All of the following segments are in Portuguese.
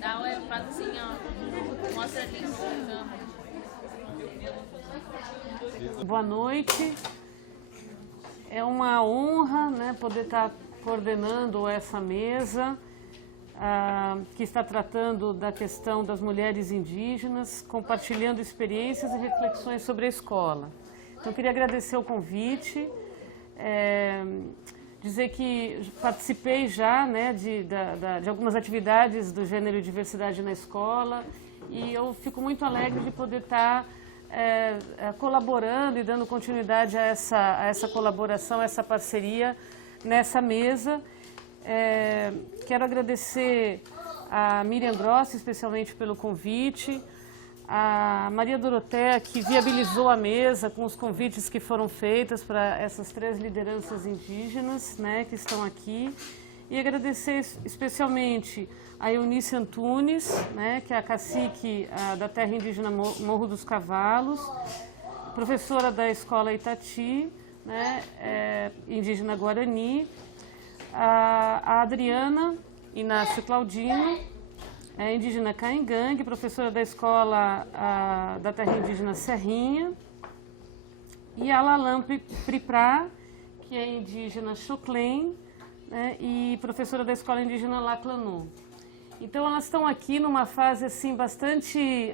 Dá o patrocinho, ó. Mostra ali no câmera. Boa noite. É uma honra, né, poder estar coordenando essa mesa que está tratando da questão das mulheres indígenas, compartilhando experiências e reflexões sobre a escola. Então, eu queria agradecer o convite, dizer que participei já, né, de algumas atividades do gênero e diversidade na escola, e eu fico muito alegre de poder estar colaborando e dando continuidade a essa colaboração, a essa parceria nessa mesa. Quero agradecer a Miriam Grossi, especialmente pelo convite, a Maria Doroteia, que viabilizou a mesa com os convites que foram feitos para essas 3 lideranças indígenas, né, que estão aqui, e agradecer especialmente a Eunice Antunes, né, que é a cacique da terra indígena Morro dos Cavalos, professora da escola Itati, né, indígena Guarani, a Adriana Inácio Claudino, indígena Caingangue, professora da escola da terra indígena Serrinha, e a Lalam Priprá, que é indígena Xuclém, né, e professora da escola indígena Laclanô. Então, elas estão aqui numa fase assim, bastante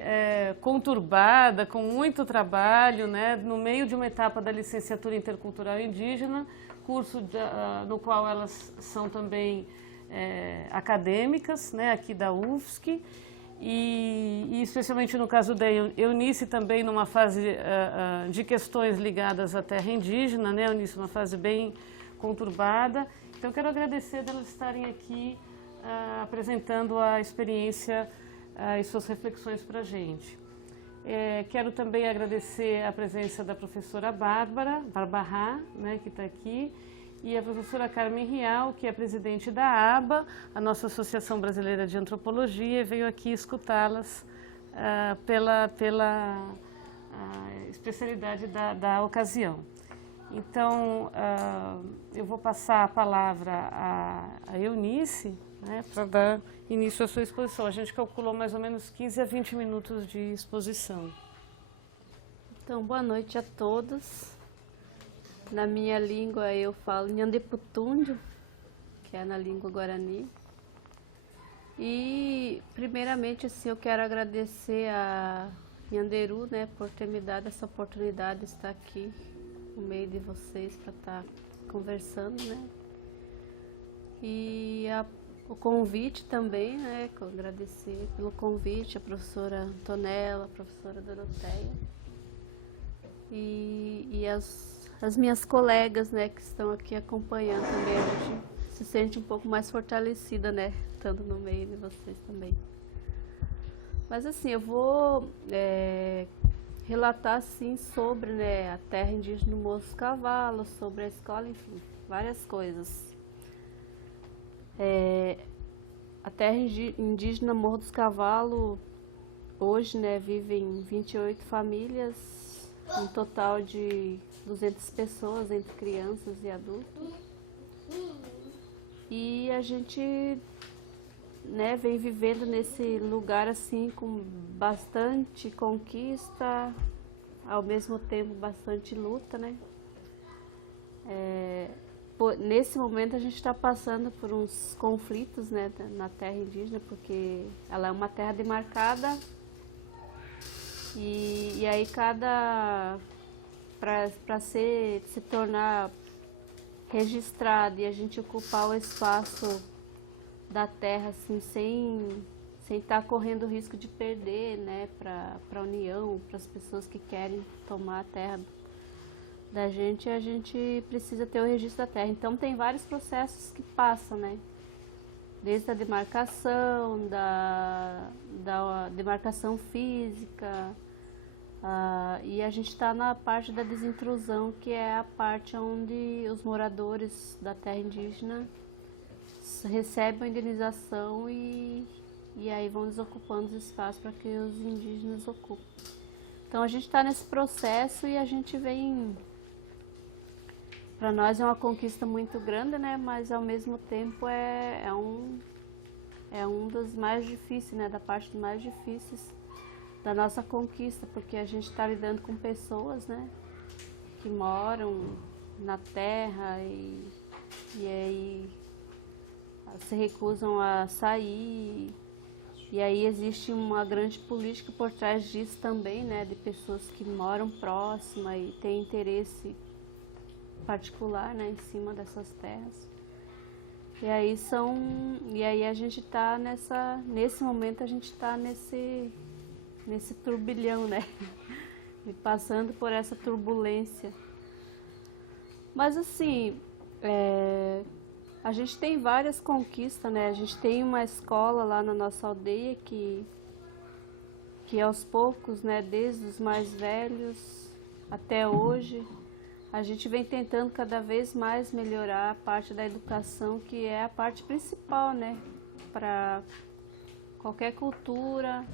conturbada, com muito trabalho, né, no meio de uma etapa da licenciatura intercultural indígena, curso no qual elas são também acadêmicas, né, aqui da UFSC, e especialmente no caso da Eunice também numa fase de questões ligadas à terra indígena, né, Eunice, uma fase bem conturbada. Então, quero agradecer delas estarem aqui apresentando a experiência e suas reflexões para a gente. Quero também agradecer a presença da professora Bárbara Barbará, né, que está aqui, e a professora Carmen Rial, que é presidente da ABA, a nossa Associação Brasileira de Antropologia, e veio aqui escutá-las pela especialidade da ocasião. Então, eu vou passar a palavra a Eunice, né, para dar início à sua exposição. A gente calculou mais ou menos 15 a 20 minutos de exposição. Então, boa noite a todos. Na minha língua eu falo Nhandeputundio, que é na língua Guarani. E, primeiramente, assim, eu quero agradecer a Nhanderu, né, por ter me dado essa oportunidade de estar aqui no meio de vocês para estar conversando, né. E o convite também, né, agradecer pelo convite a professora Antonella, a professora Doroteia e as minhas colegas, né, que estão aqui acompanhando também. A gente se sente um pouco mais fortalecida, né, estando no meio de vocês também. Mas assim, eu vou relatar assim sobre, né, a terra indígena do Morro dos Cavalos, sobre a escola, enfim, várias coisas. A terra indígena Morro dos Cavalos, hoje, né, vivem 28 famílias, um total de 200 pessoas, entre crianças e adultos. E a gente, né, vem vivendo nesse lugar assim com bastante conquista, ao mesmo tempo bastante luta, né. Nesse momento a gente está passando por uns conflitos, né, na terra indígena, porque ela é uma terra demarcada e aí para se tornar registrado e a gente ocupar o espaço da terra assim, sem estar correndo o risco de perder, né, para a União, para as pessoas que querem tomar a terra da gente, a gente precisa ter o registro da terra. Então tem vários processos que passam, né? Desde a demarcação, da demarcação física, e a gente está na parte da desintrusão, que é a parte onde os moradores da terra indígena recebem a indenização e aí vão desocupando os espaços para que os indígenas ocupem. Então a gente está nesse processo e a gente vem para nós é uma conquista muito grande, né? Mas ao mesmo tempo é um dos mais difíceis, né? Da parte dos mais difíceis da nossa conquista, porque a gente está lidando com pessoas, né? Que moram na terra e aí se recusam a sair. E aí existe uma grande política por trás disso também, né? De pessoas que moram próxima e têm interesse particular, né? Em cima dessas terras. E aí a gente está nesse momento a gente está nesse turbilhão, né? E passando por essa turbulência. Mas assim, a gente tem várias conquistas, né? A gente tem uma escola lá na nossa aldeia que aos poucos, né, desde os mais velhos até hoje, a gente vem tentando cada vez mais melhorar a parte da educação, que é a parte principal, né, para qualquer cultura,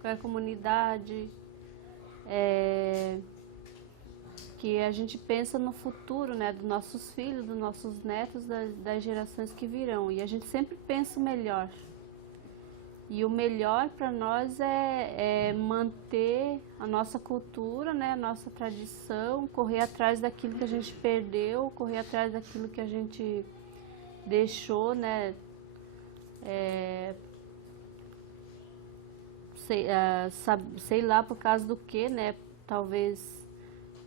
qualquer comunidade, que a gente pensa no futuro, né, dos nossos filhos, dos nossos netos, das gerações que virão. E a gente sempre pensa o melhor. E o melhor para nós é manter a nossa cultura, né, a nossa tradição, correr atrás daquilo que a gente perdeu, correr atrás daquilo que a gente deixou, né, sei lá por causa do que, né, talvez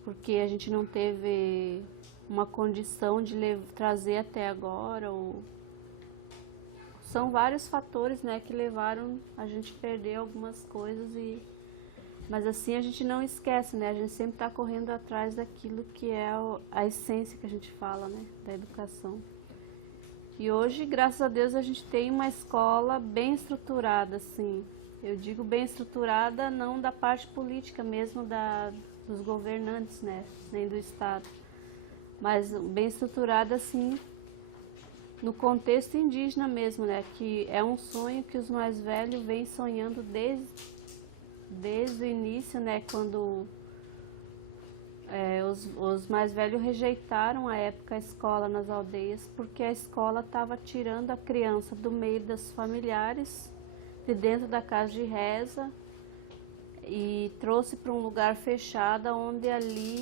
porque a gente não teve uma condição de trazer até agora, ou são vários fatores, né, que levaram a gente a perder algumas coisas, mas assim a gente não esquece, né, a gente sempre está correndo atrás daquilo que é a essência que a gente fala, né, da educação. E hoje, graças a Deus, a gente tem uma escola bem estruturada, assim, eu digo bem estruturada não da parte política mesmo, dos governantes, né, nem do Estado, mas bem estruturada assim no contexto indígena mesmo, né, que é um sonho que os mais velhos vêm sonhando desde o início, né, quando os mais velhos rejeitaram à época a escola nas aldeias, porque a escola estava tirando a criança do meio dos familiares, de dentro da casa de reza, e trouxe para um lugar fechado, onde ali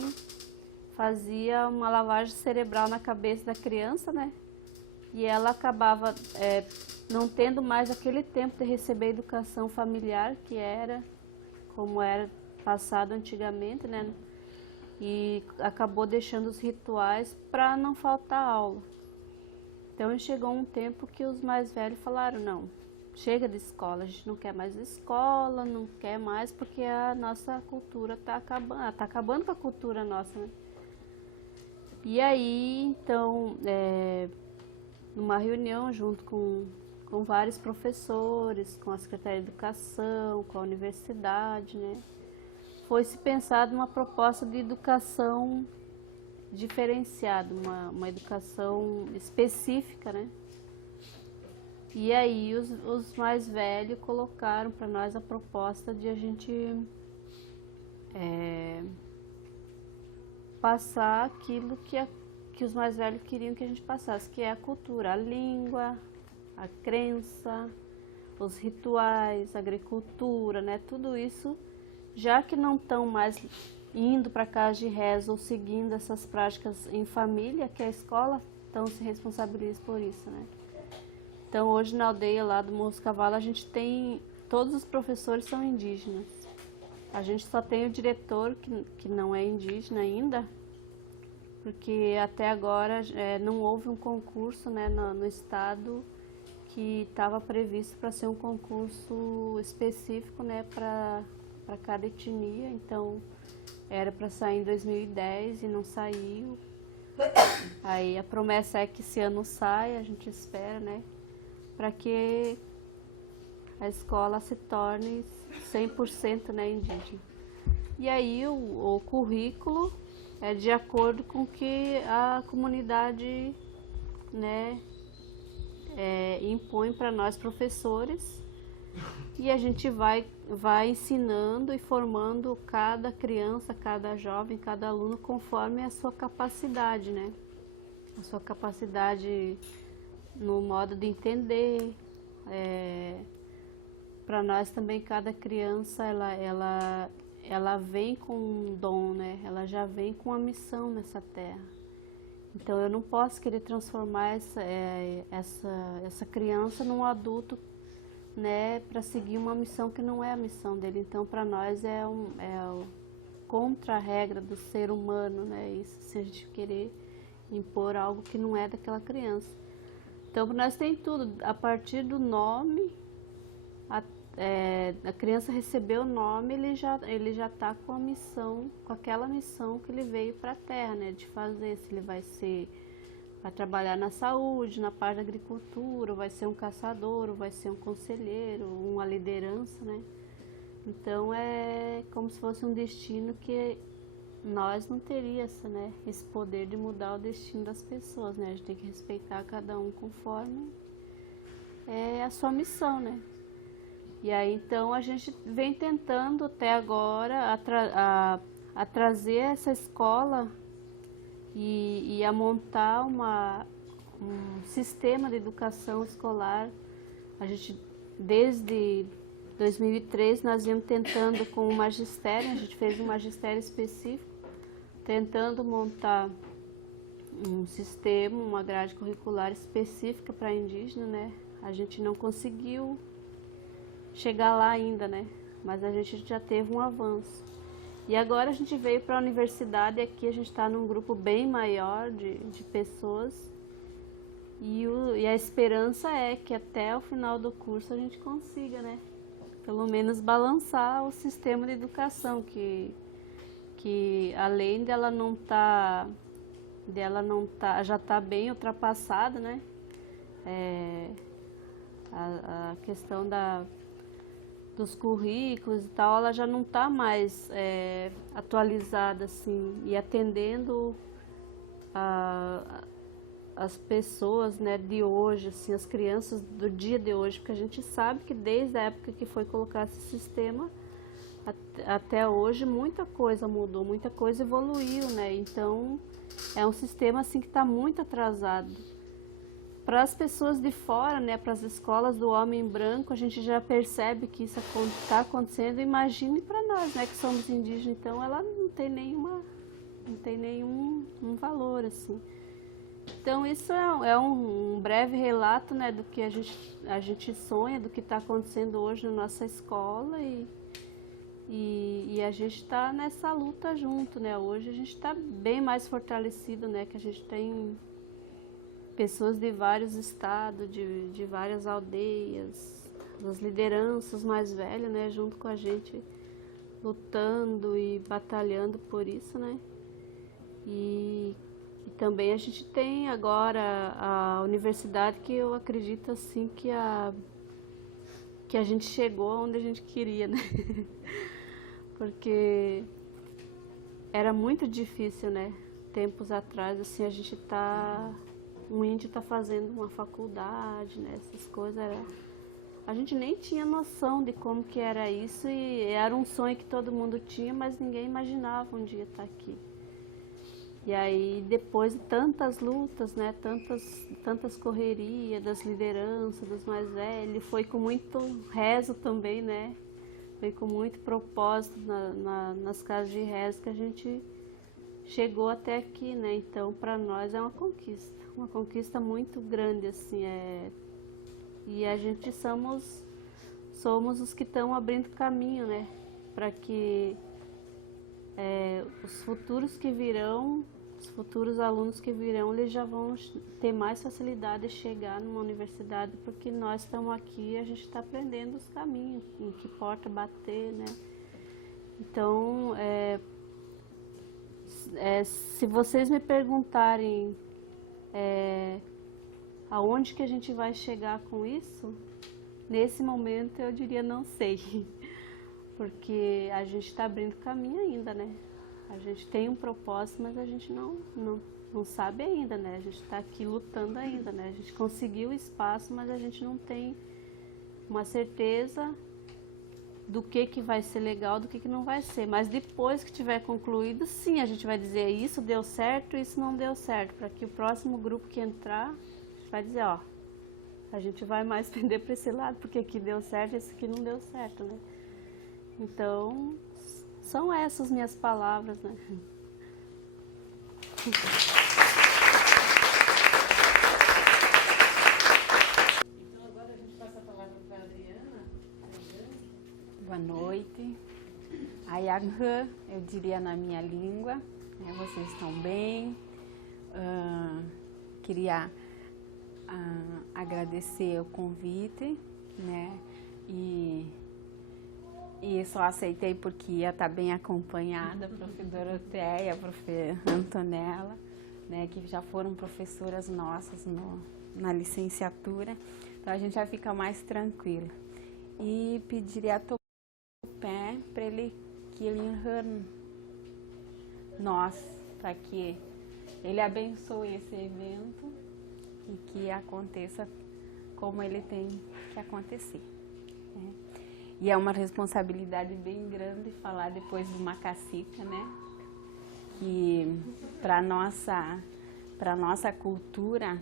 fazia uma lavagem cerebral na cabeça da criança, né? E ela acabava não tendo mais aquele tempo de receber educação familiar, que era como era passado antigamente, né? E acabou deixando os rituais para não faltar aula. Então chegou um tempo que os mais velhos falaram, não, chega de escola, a gente não quer mais escola, não quer mais, porque a nossa cultura está acabando com a cultura nossa, né? E aí, então, numa reunião junto com vários professores, com a Secretaria de Educação, com a universidade, né, foi-se pensado uma proposta de educação diferenciada, uma educação específica, né? E aí os mais velhos colocaram para nós a proposta de a gente passar aquilo que os mais velhos queriam que a gente passasse, que é a cultura, a língua, a crença, os rituais, a agricultura, né? Tudo isso, já que não estão mais indo para casa de reza ou seguindo essas práticas em família, que a escola então se responsabiliza por isso, né? Então hoje na aldeia lá do Morro dos Cavalos a gente tem, todos os professores são indígenas. A gente só tem o diretor que não é indígena ainda, porque até agora não houve um concurso, né, no estado que estava previsto para ser um concurso específico, né, para cada etnia. Então era para sair em 2010 e não saiu. Aí a promessa é que esse ano saia, a gente espera, né, para que a escola se torne 100%, né, indígena. E aí o currículo é de acordo com o que a comunidade, né, impõe para nós professores, E a gente vai ensinando e formando cada criança, cada jovem, cada aluno conforme a sua capacidade, né? A sua capacidade no modo de entender. Para nós também, cada criança, ela vem com um dom, né? Ela já vem com uma missão nessa terra. Então eu não posso querer transformar essa criança num adulto, né, para seguir uma missão que não é a missão dele. Então para nós é contra a regra do ser humano, né? Isso, se a gente querer impor algo que não é daquela criança. Então para nós tem tudo, a partir do nome, a criança recebeu o nome, ele já está com a missão, com aquela missão que ele veio para a Terra, né, de fazer. Se ele vai trabalhar na saúde, na parte da agricultura, ou vai ser um caçador, ou vai ser um conselheiro, uma liderança, né? Então é como se fosse um destino que nós não teríamos, né, esse poder de mudar o destino das pessoas, né? A gente tem que respeitar cada um conforme a sua missão, né? E aí então a gente vem tentando até agora a trazer essa escola e a montar um sistema de educação escolar. A gente, desde 2003, nós íamos tentando com o magistério, a gente fez um magistério específico, tentando montar um sistema, uma grade curricular específica para indígena, né? A gente não conseguiu chegar lá ainda, né? Mas a gente já teve um avanço. E agora a gente veio para a universidade e aqui a gente está num grupo bem maior de pessoas. E a esperança é que até o final do curso a gente consiga, né? Pelo menos balançar o sistema de educação, que além já está bem ultrapassada, né? A questão dos currículos e tal, ela já não está mais atualizada assim, e atendendo as pessoas, né, de hoje, assim, as crianças do dia de hoje, porque a gente sabe que desde a época que foi colocado esse sistema até hoje muita coisa mudou, muita coisa evoluiu, né? Então é um sistema assim que está muito atrasado. Para as pessoas de fora, né, para as escolas do homem branco, a gente já percebe que isso está acontecendo. Imagine para nós, né, que somos indígenas, então ela não tem nenhum valor assim. Então isso é um breve relato, né, do que a gente sonha, do que está acontecendo hoje na nossa escola e a gente está nessa luta junto, né? Hoje a gente está bem mais fortalecido, né, que a gente tem pessoas de vários estados, de várias aldeias, as lideranças mais velhas, né, junto com a gente, lutando e batalhando por isso, né? E também a gente tem agora a universidade, que eu acredito assim que a gente chegou onde a gente queria, né? Porque era muito difícil, né? Tempos atrás, assim, um índio está fazendo uma faculdade, né? Essas coisas, a gente nem tinha noção de como que era isso, e era um sonho que todo mundo tinha, mas ninguém imaginava um dia estar aqui. E aí, depois de tantas lutas, né, tantas correrias das lideranças, dos mais velhos, foi com muito rezo também, né? Foi com muito propósito nas casas de rezo que a gente chegou até aqui, né? Então, para nós é uma conquista muito grande, assim, e a gente somos os que estão abrindo caminho, né? Para que os futuros alunos que virão, eles já vão ter mais facilidade de chegar numa universidade, porque nós estamos aqui e a gente está aprendendo os caminhos, em que porta bater, né? Então, se vocês me perguntarem aonde que a gente vai chegar com isso, nesse momento eu diria não sei. Porque a gente está abrindo caminho ainda, né? A gente tem um propósito, mas a gente não sabe ainda, né? A gente está aqui lutando ainda, né? A gente conseguiu o espaço, mas a gente não tem uma certeza do que vai ser legal, do que não vai ser. Mas depois que tiver concluído, sim, a gente vai dizer isso deu certo, isso não deu certo, para que o próximo grupo que entrar vai dizer, ó, a gente vai mais tender para esse lado, porque aqui deu certo, esse aqui não deu certo, né? Então, são essas minhas palavras, né? Então agora a gente passa a palavra para a Adriana. Boa noite. Ayaghe, eu diria na minha língua, né? Vocês estão bem? Queria agradecer o convite, né? E só aceitei porque ia estar bem acompanhada, a prof. Doroteia, a prof. Antonella, né? Que já foram professoras nossas na licenciatura, então a gente já fica mais tranquilo. E pediria a pé para ele que ele honre nós, para que ele abençoe esse evento e que aconteça como ele tem que acontecer, né? E é uma responsabilidade bem grande falar depois de uma cacica, né? Que para nossa cultura,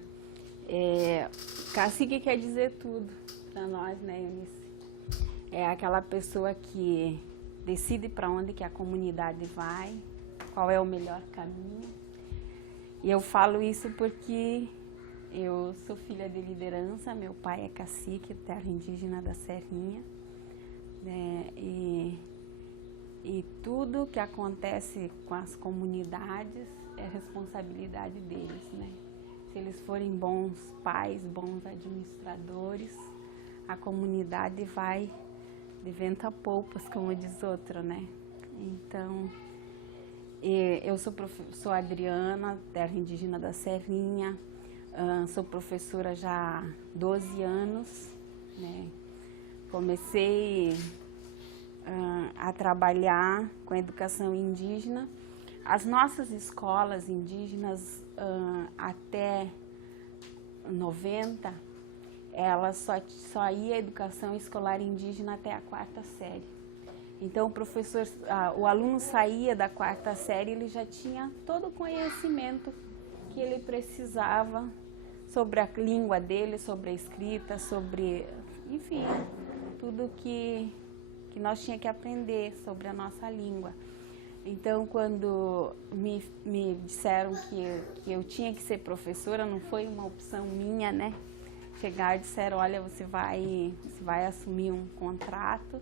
cacique quer dizer tudo para nós, né, Eunice? É aquela pessoa que decide para onde que a comunidade vai, qual é o melhor caminho. E eu falo isso porque eu sou filha de liderança, meu pai é cacique, terra indígena da Serrinha, né? E tudo que acontece com as comunidades é responsabilidade deles, né? Se eles forem bons pais, bons administradores, a comunidade vai de vento a poupas, como diz outro, né? Então, eu sou Adriana, terra indígena da Serrinha, sou professora já há 12 anos, né? Comecei a trabalhar com a educação indígena. As nossas escolas indígenas, até 90, ela só ia a educação escolar indígena até a 4ª série. Então o aluno saía da 4ª série, ele já tinha todo o conhecimento que ele precisava sobre a língua dele, sobre a escrita, sobre, enfim, tudo que nós tínhamos que aprender sobre a nossa língua. Então, quando me disseram que eu tinha que ser professora, não foi uma opção minha, né? Chegar e disseram, olha, você vai assumir um contrato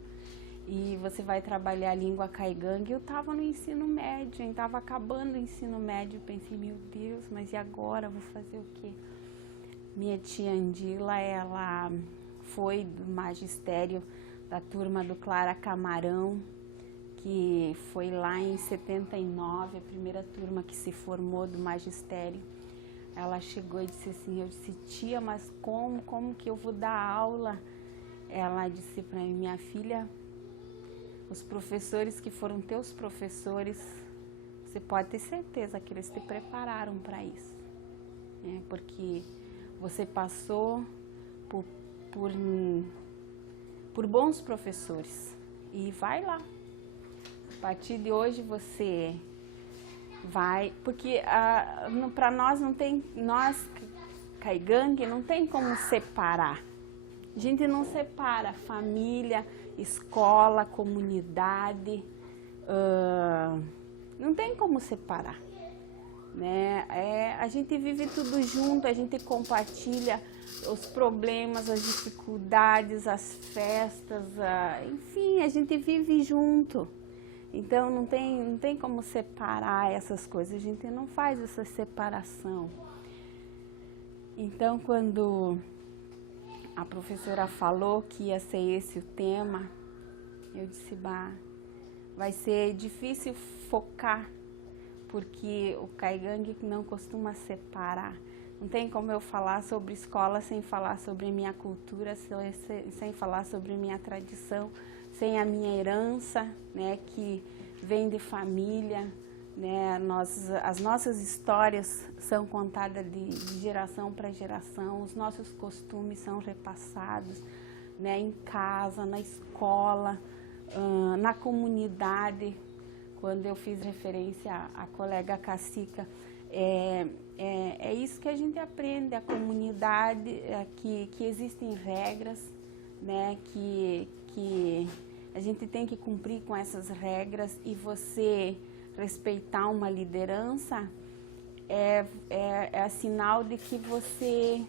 e você vai trabalhar a língua caigangue. Eu estava no ensino médio, eu estava acabando o ensino médio, pensei, meu Deus, mas e agora, vou fazer o quê? Minha tia Andila, ela foi do magistério da turma do Clara Camarão, que foi lá em 79, a primeira turma que se formou do magistério. Ela chegou e disse assim, eu disse, tia, mas como que eu vou dar aula? Ela disse para mim, minha filha, os professores que foram teus professores, você pode ter certeza que eles te prepararam para isso, né? Porque você passou por bons professores e vai lá. A partir de hoje você vai, porque para nós nós caigangue não tem como separar. A gente não separa família, escola, comunidade, não tem como separar, né? A gente vive tudo junto, a gente compartilha os problemas, as dificuldades, as festas, enfim, a gente vive junto. Então não tem como separar essas coisas, a gente não faz essa separação. Então quando a professora falou que ia ser esse o tema, eu disse, bah, vai ser difícil focar, porque o caigangue não costuma separar. Não tem como eu falar sobre escola sem falar sobre a minha cultura, sem falar sobre a minha tradição, sem a minha herança, né, que vem de família, né? As nossas histórias são contadas de geração para geração, os nossos costumes são repassados, né, em casa, na escola, na comunidade. Quando eu fiz referência à colega Cacica, é isso que a gente aprende, a comunidade, que existem regras, né, que a gente tem que cumprir com essas regras, e você respeitar uma liderança é sinal de que você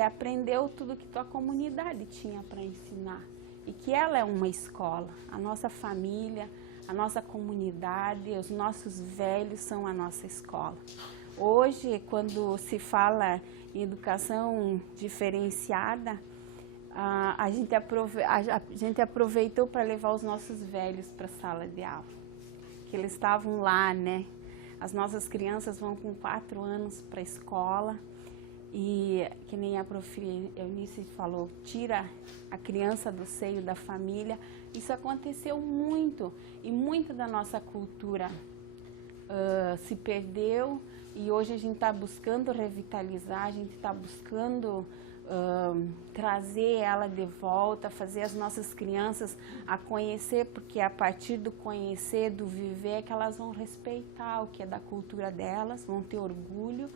aprendeu tudo que tua comunidade tinha para ensinar, e que ela é uma escola. A nossa família, a nossa comunidade, os nossos velhos são a nossa escola. Hoje, quando se fala em educação diferenciada, a gente aproveitou para levar os nossos velhos para a sala de aula, que eles estavam lá, né? As nossas crianças vão com 4 anos para a escola, e que nem a prof. Eunice falou, tira a criança do seio da família. Isso aconteceu muito, e muito da nossa cultura se perdeu, e hoje a gente está buscando revitalizar, a gente está buscando trazer ela de volta, fazer as nossas crianças a conhecer, porque a partir do conhecer, do viver, é que elas vão respeitar o que é da cultura delas, vão ter orgulho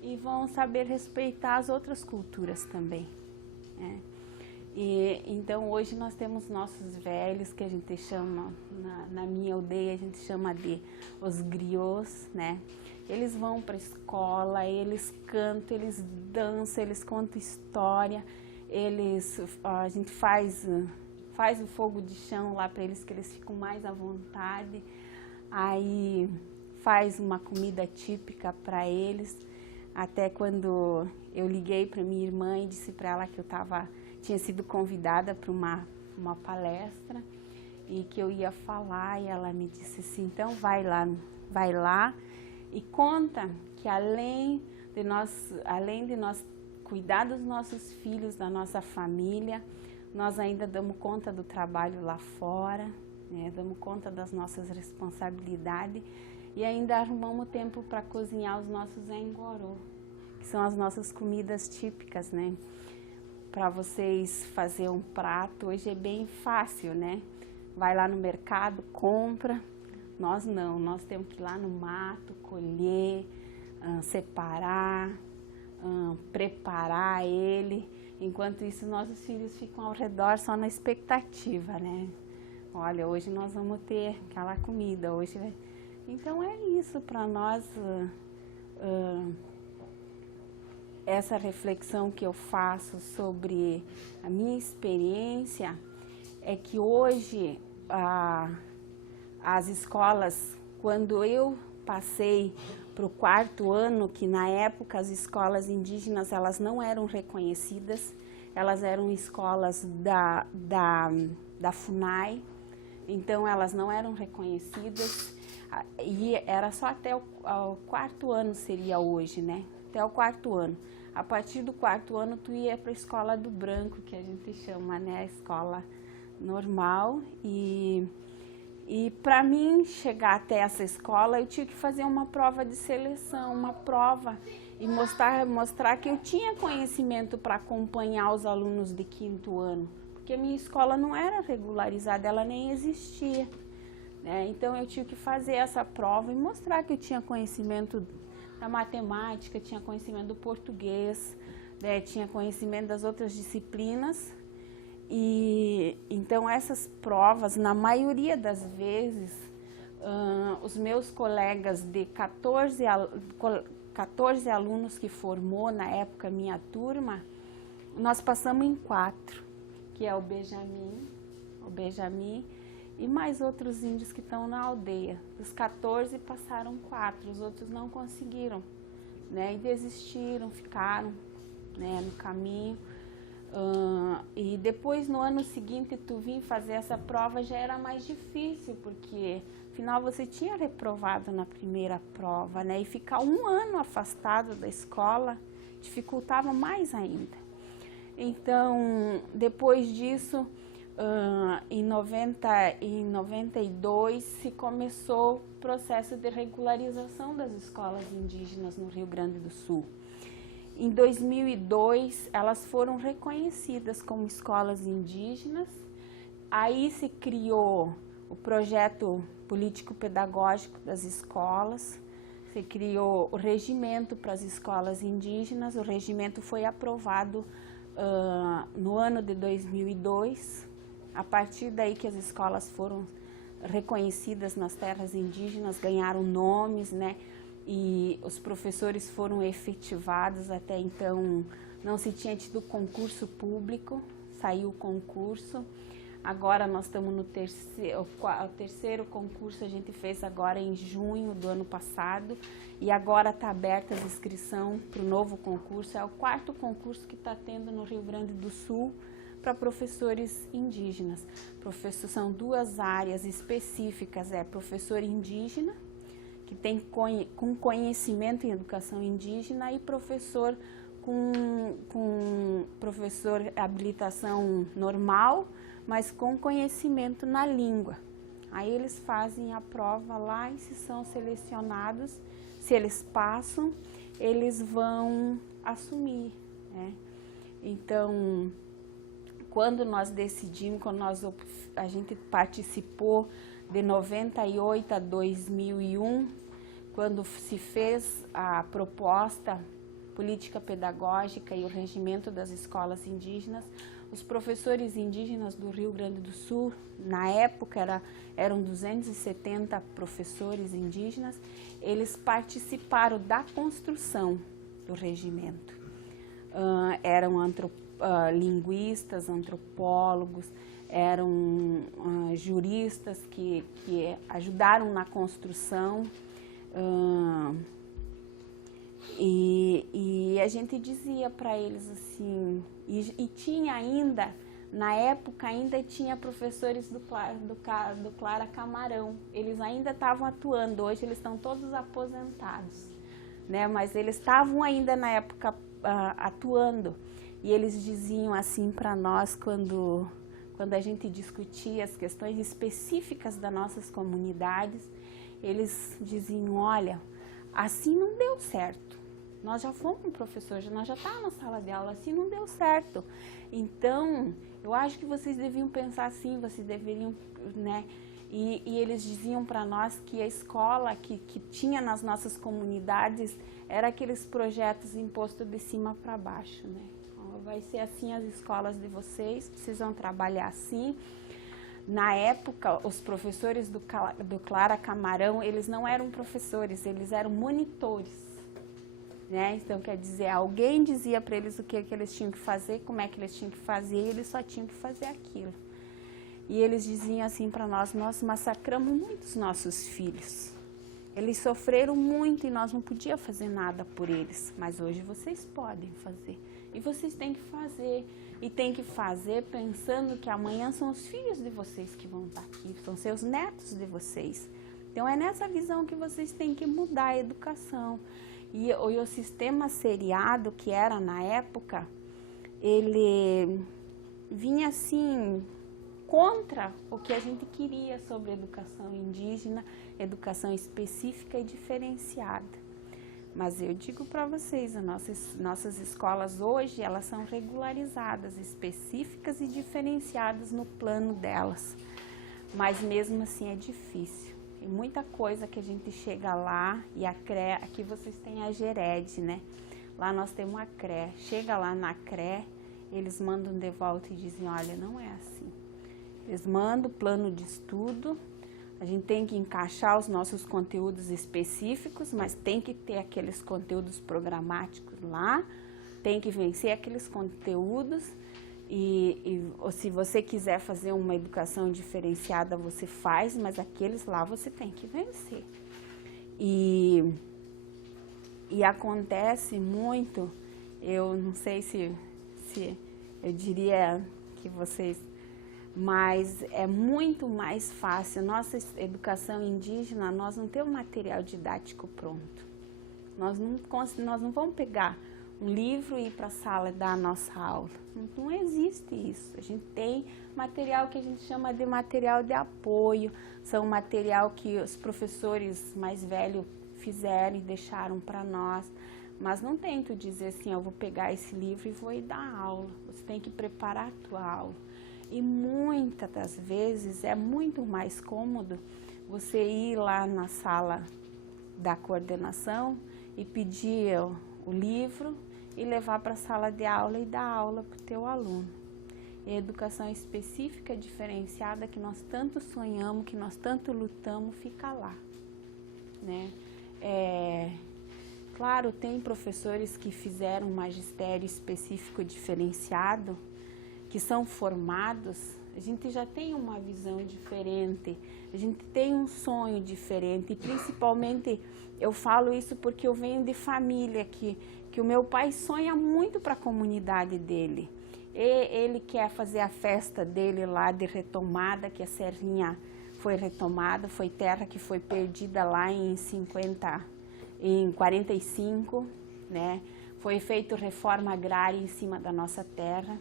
e vão saber respeitar as outras culturas também, né? E então hoje nós temos nossos velhos, que a gente chama, na minha aldeia a gente chama de os griots, né? Eles vão para a escola, eles cantam, eles dançam, eles contam história, a gente faz o fogo de chão lá para eles, que eles ficam mais à vontade, aí faz uma comida típica para eles. Até quando eu liguei para minha irmã e disse para ela que eu tinha sido convidada para uma palestra e que eu ia falar, e ela me disse assim, então vai lá e conta que além de nós cuidar dos nossos filhos, da nossa família, nós ainda damos conta do trabalho lá fora, né? Damos conta das nossas responsabilidades, e ainda arrumamos tempo para cozinhar os nossos engorô, que são as nossas comidas típicas, né? Para vocês fazer um prato, hoje é bem fácil, né? Vai lá no mercado, compra. Nós não, nós temos que ir lá no mato, colher, separar, preparar ele. Enquanto isso, nossos filhos ficam ao redor só na expectativa, né? Olha, hoje nós vamos ter aquela comida, hoje... Então é isso para nós, essa reflexão que eu faço sobre a minha experiência, é que hoje as escolas, quando eu passei para o 4º ano, que na época as escolas indígenas elas não eram reconhecidas, elas eram escolas da FUNAI, então elas não eram reconhecidas, e era só até o 4º ano seria hoje, né? Até o 4º ano. A partir do 4º ano tu ia para a escola do branco, que a gente chama, né? A escola normal, e para mim chegar até essa escola eu tinha que fazer uma prova de seleção, uma prova, e mostrar que eu tinha conhecimento para acompanhar os alunos de 5º ano, porque a minha escola não era regularizada, ela nem existia, né? Então eu tinha que fazer essa prova e mostrar que eu tinha conhecimento da matemática, tinha conhecimento do português, né? Tinha conhecimento das outras disciplinas. E então essas provas, na maioria das vezes, os meus colegas de 14 alunos que formou na época minha turma, nós passamos em 4, que é o Benjamin e mais outros índios que estão na aldeia. Dos 14 passaram 4, os outros não conseguiram, né? E desistiram, ficaram, né, no caminho. E depois no ano seguinte tu vir fazer essa prova já era mais difícil, porque afinal você tinha reprovado na primeira prova, né? E ficar 1 ano afastado da escola dificultava mais ainda. Então depois disso, em 92 se começou o processo de regularização das escolas indígenas no Rio Grande do Sul. Em 2002, elas foram reconhecidas como escolas indígenas. Aí se criou o projeto político-pedagógico das escolas, se criou o regimento para as escolas indígenas. O regimento foi aprovado no ano de 2002. A partir daí que as escolas foram reconhecidas nas terras indígenas, ganharam nomes, né? E os professores foram efetivados. Até então não se tinha tido concurso público, saiu o concurso. Agora nós estamos no o terceiro concurso, a gente fez agora em junho do ano passado, e agora está aberta a inscrição para o novo concurso. É o 4º concurso que está tendo no Rio Grande do Sul para professores indígenas. São 2 áreas específicas, é professor indígena, que tem com conhecimento em educação indígena, e professor com professor habilitação normal, mas com conhecimento na língua. Aí eles fazem a prova lá, e se são selecionados, se eles passam, eles vão assumir, né? Então, quando nós decidimos, a gente participou de 98 a 2001, quando se fez a proposta política pedagógica e o regimento das escolas indígenas, os professores indígenas do Rio Grande do Sul, na época eram 270 professores indígenas, eles participaram da construção do regimento. Eram linguistas, antropólogos, eram juristas que ajudaram na construção. E a gente dizia para eles assim, e tinha ainda, na época ainda tinha professores do Clara Camarão, eles ainda estavam atuando, hoje eles estão todos aposentados, né? Mas eles estavam ainda na época atuando, e eles diziam assim para nós, quando a gente discutia as questões específicas das nossas comunidades, eles diziam: olha, assim não deu certo. Nós já fomos professor, nós já estávamos na sala de aula, assim não deu certo. Então, eu acho que vocês deviam pensar assim, vocês deveriam, né? E eles diziam para nós que a escola que tinha nas nossas comunidades era aqueles projetos impostos de cima para baixo, né? Então, vai ser assim as escolas de vocês, precisam trabalhar assim. Na época, os professores do Clara Camarão, eles não eram professores, eles eram monitores, né? Então, quer dizer, alguém dizia para eles o que eles tinham que fazer, como é que eles tinham que fazer, e eles só tinham que fazer aquilo. E eles diziam assim para nós: nós massacramos muito os nossos filhos. Eles sofreram muito e nós não podíamos fazer nada por eles, mas hoje vocês podem fazer. E vocês têm que fazer. E tem que fazer pensando que amanhã são os filhos de vocês que vão estar aqui, são seus netos de vocês. Então é nessa visão que vocês têm que mudar a educação. E o sistema seriado, que era na época, ele vinha assim contra o que a gente queria sobre educação indígena, educação específica e diferenciada. Mas eu digo para vocês, as nossas escolas hoje, elas são regularizadas, específicas e diferenciadas no plano delas. Mas mesmo assim é difícil. Tem muita coisa que a gente chega lá, e a CRE, aqui vocês têm a GERED, né? Lá nós temos a CRE. Chega lá na CRE, eles mandam de volta e dizem: olha, não é assim. Eles mandam o plano de estudo. A gente tem que encaixar os nossos conteúdos específicos, mas tem que ter aqueles conteúdos programáticos lá, tem que vencer aqueles conteúdos, e se você quiser fazer uma educação diferenciada, você faz, mas aqueles lá você tem que vencer. E acontece muito, eu não sei se eu diria que vocês... Mas é muito mais fácil. Nossa educação indígena, nós não temos material didático pronto. Nós não vamos pegar um livro e ir para a sala e dar a nossa aula. Não existe isso. A gente tem material que a gente chama de material de apoio. São material que os professores mais velhos fizeram e deixaram para nós. Mas não tento dizer assim, eu vou pegar esse livro e vou ir dar aula. Você tem que preparar a tua aula. E muitas das vezes é muito mais cômodo você ir lá na sala da coordenação e pedir o livro e levar para a sala de aula e dar aula para o teu aluno. E a educação específica, diferenciada, que nós tanto sonhamos, que nós tanto lutamos, fica lá, né? Claro, tem professores que fizeram um magistério específico diferenciado, que são formados, a gente já tem uma visão diferente, a gente tem um sonho diferente, e principalmente eu falo isso porque eu venho de família que o meu pai sonha muito para a comunidade dele. Ele quer fazer a festa dele lá de retomada, que a Serrinha foi retomada, foi terra que foi perdida lá em 45, né? Foi feita reforma agrária em cima da nossa terra.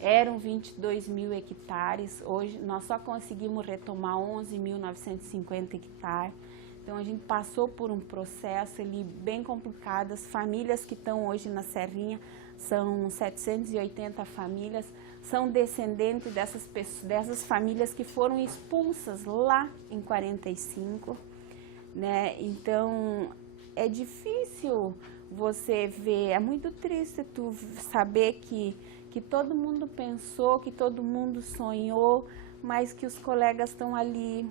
Eram 22 mil hectares, hoje nós só conseguimos retomar 11.950 hectares. Então a gente passou por um processo ali bem complicado. As famílias que estão hoje na Serrinha, são 780 famílias, são descendentes dessas famílias que foram expulsas lá em 45, né? Então é difícil você ver, é muito triste tu saber que todo mundo pensou, que todo mundo sonhou, mas que os colegas estão ali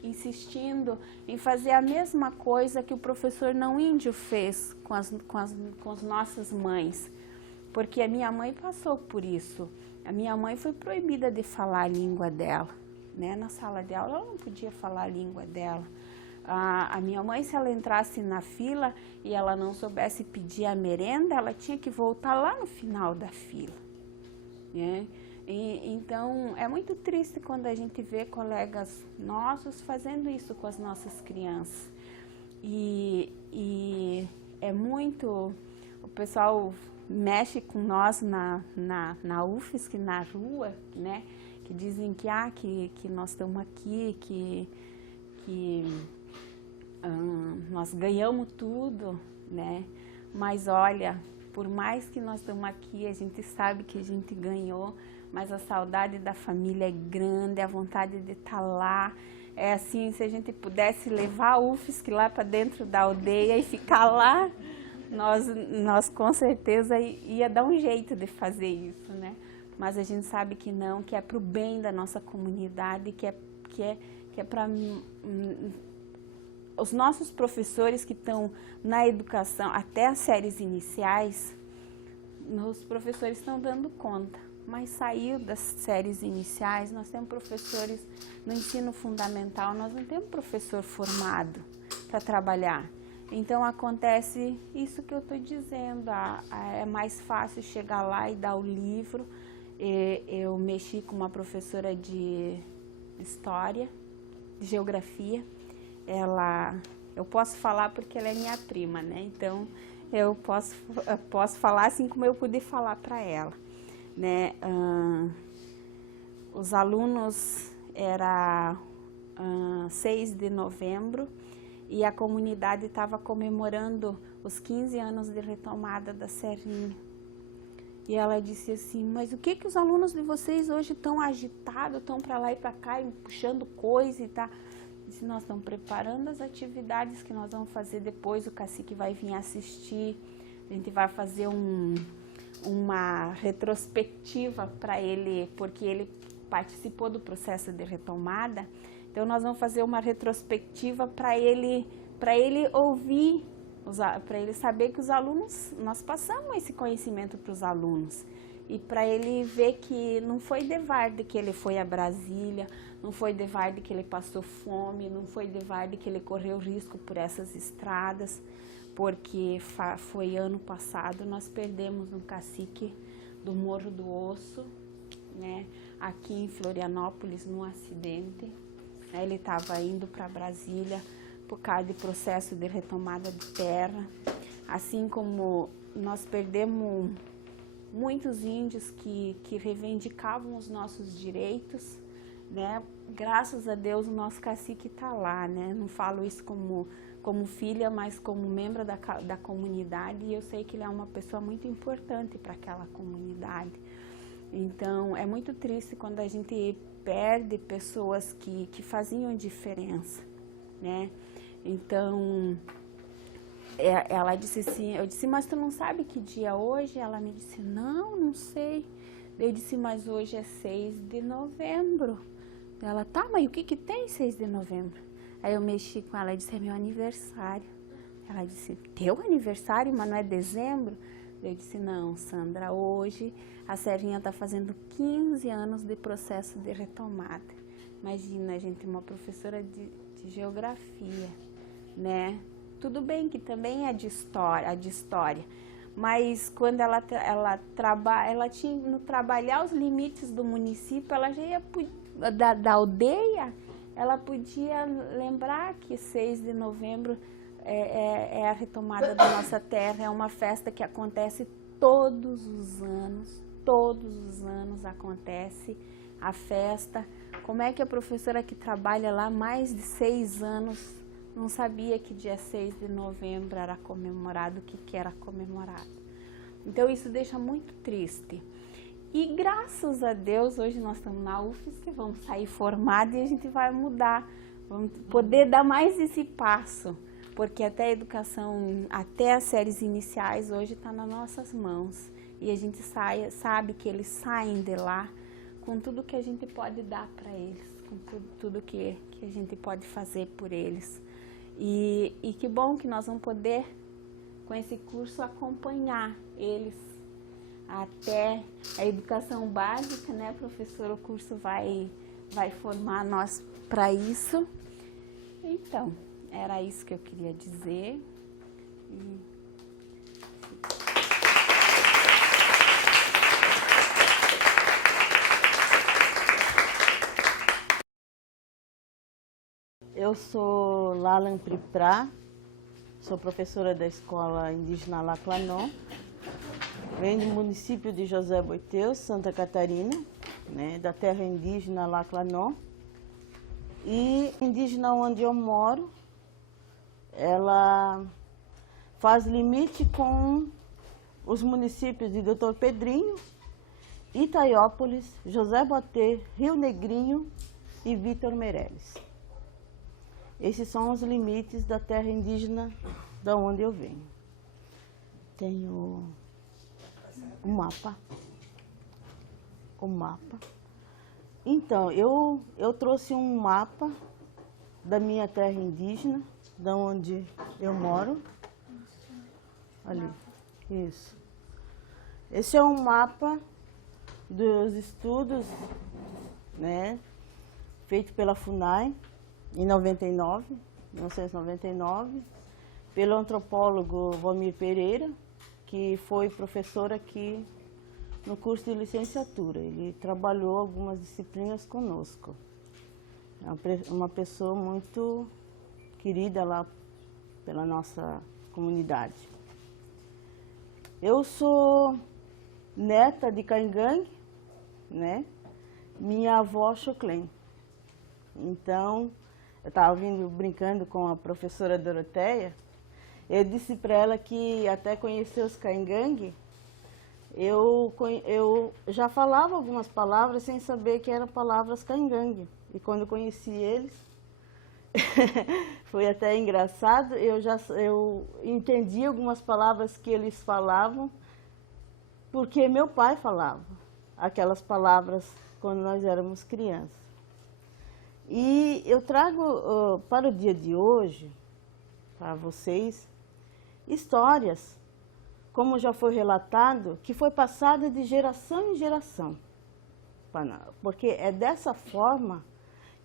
insistindo em fazer a mesma coisa que o professor não índio fez com as nossas mães. Porque a minha mãe passou por isso. A minha mãe foi proibida de falar a língua dela, né? Na sala de aula ela não podia falar a língua dela. A minha mãe, se ela entrasse na fila e ela não soubesse pedir a merenda, ela tinha que voltar lá no final da fila, né? Então, é muito triste quando a gente vê colegas nossos fazendo isso com as nossas crianças. E é muito... O pessoal mexe com nós na UFSC, na rua, né? Que dizem que nós estamos aqui, que nós ganhamos tudo, né? Mas olha, por mais que nós estamos aqui, a gente sabe que a gente ganhou, mas a saudade da família é grande, a vontade de estar lá. É assim, se a gente pudesse levar a UFSC lá para dentro da aldeia e ficar lá, nós com certeza ia dar um jeito de fazer isso, né? Mas a gente sabe que não, que é para o bem da nossa comunidade, que é para os nossos professores que estão na educação, até as séries iniciais, os professores estão dando conta. Mas saiu das séries iniciais, nós temos professores no ensino fundamental, nós não temos professor formado para trabalhar. Então acontece isso que eu estou dizendo, é mais fácil chegar lá e dar o livro. Eu mexi com uma professora de história, de geografia. Eu posso falar porque ela é minha prima, né? Então eu posso falar assim como eu pude falar para ela. Né? Os alunos era 6 de novembro e a comunidade estava comemorando os 15 anos de retomada da Serrinha. E ela disse assim, mas o que os alunos de vocês hoje estão agitados, estão para lá e para cá, puxando coisa e tá? Disse, nós estamos preparando as atividades que nós vamos fazer depois, o cacique vai vir assistir, a gente vai fazer uma retrospectiva para ele, porque ele participou do processo de retomada. Então nós vamos fazer uma retrospectiva para ele ouvir, para ele saber que os alunos, nós passamos esse conhecimento para os alunos. E para ele ver que não foi de Varde que ele foi a Brasília, não foi de Varde que ele passou fome, não foi de Varde que ele correu risco por essas estradas, porque foi ano passado, nós perdemos um cacique do Morro do Osso, né, aqui em Florianópolis, num acidente. Ele estava indo para Brasília por causa de processo de retomada de terra, assim como nós perdemos muitos índios que reivindicavam os nossos direitos, né? Graças a Deus o nosso cacique está lá, né? Não falo isso como como filha, mas como membro da comunidade, e eu sei que ele é uma pessoa muito importante para aquela comunidade. Então, é muito triste quando a gente perde pessoas que faziam diferença, né? Então, ela disse assim, eu disse, mas tu não sabe que dia é hoje? Ela me disse, não sei. Eu disse, mas hoje é 6 de novembro. Ela, tá, mas o que tem 6 de novembro? Aí eu mexi com ela e disse, é meu aniversário. Ela disse, teu aniversário, mas não é dezembro? Eu disse, não, Sandra, hoje a Serrinha está fazendo 15 anos de processo de retomada. Imagina, gente, uma professora de geografia, né? Tudo bem que também é de história, mas quando ela tinha no trabalhar os limites do município, ela já ia da aldeia, ela podia lembrar que 6 de novembro é a retomada da nossa terra, é uma festa que acontece todos os anos acontece a festa. Como é que a professora que trabalha lá mais de 6 anos não sabia que dia 6 de novembro era comemorado, o que era comemorado? Então isso deixa muito triste. E graças a Deus, hoje nós estamos na UFSC, vamos sair formados e a gente vai mudar, vamos poder dar mais esse passo, porque até a educação, até as séries iniciais hoje está nas nossas mãos. E a gente sabe que eles saem de lá com tudo que a gente pode dar para eles, com tudo que a gente pode fazer por eles. E que bom que nós vamos poder, com esse curso, acompanhar eles até a educação básica, né, professor? O curso vai formar nós para isso. Então, era isso que eu queria dizer. Eu sou Lalan Priprá, sou professora da Escola Indígena Laclanon, venho do município de José Boiteus, Santa Catarina, né, da terra indígena Laclanon. E indígena onde eu moro, ela faz limite com os municípios de Doutor Pedrinho, Itaiópolis, José Botê, Rio Negrinho e Vítor Meireles. Esses são os limites da terra indígena da onde eu venho. Tenho o mapa. Então, eu trouxe um mapa da minha terra indígena, da onde eu moro. Ali, isso. Esse é um mapa dos estudos, né, feito pela FUNAI, em 1999, pelo antropólogo Valmir Pereira, que foi professor aqui no curso de licenciatura. Ele trabalhou algumas disciplinas conosco. É uma pessoa muito querida lá pela nossa comunidade. Eu sou neta de Caingangue, né? Minha avó Choclen. Então, eu estava brincando com a professora Doroteia, eu disse para ela que até conhecer os Caingangue, eu já falava algumas palavras sem saber que eram palavras Caingangue. E quando eu conheci eles, foi até engraçado, eu entendi algumas palavras que eles falavam, porque meu pai falava aquelas palavras quando nós éramos crianças. E eu trago para o dia de hoje, para vocês, histórias, como já foi relatado, que foi passada de geração em geração. Porque é dessa forma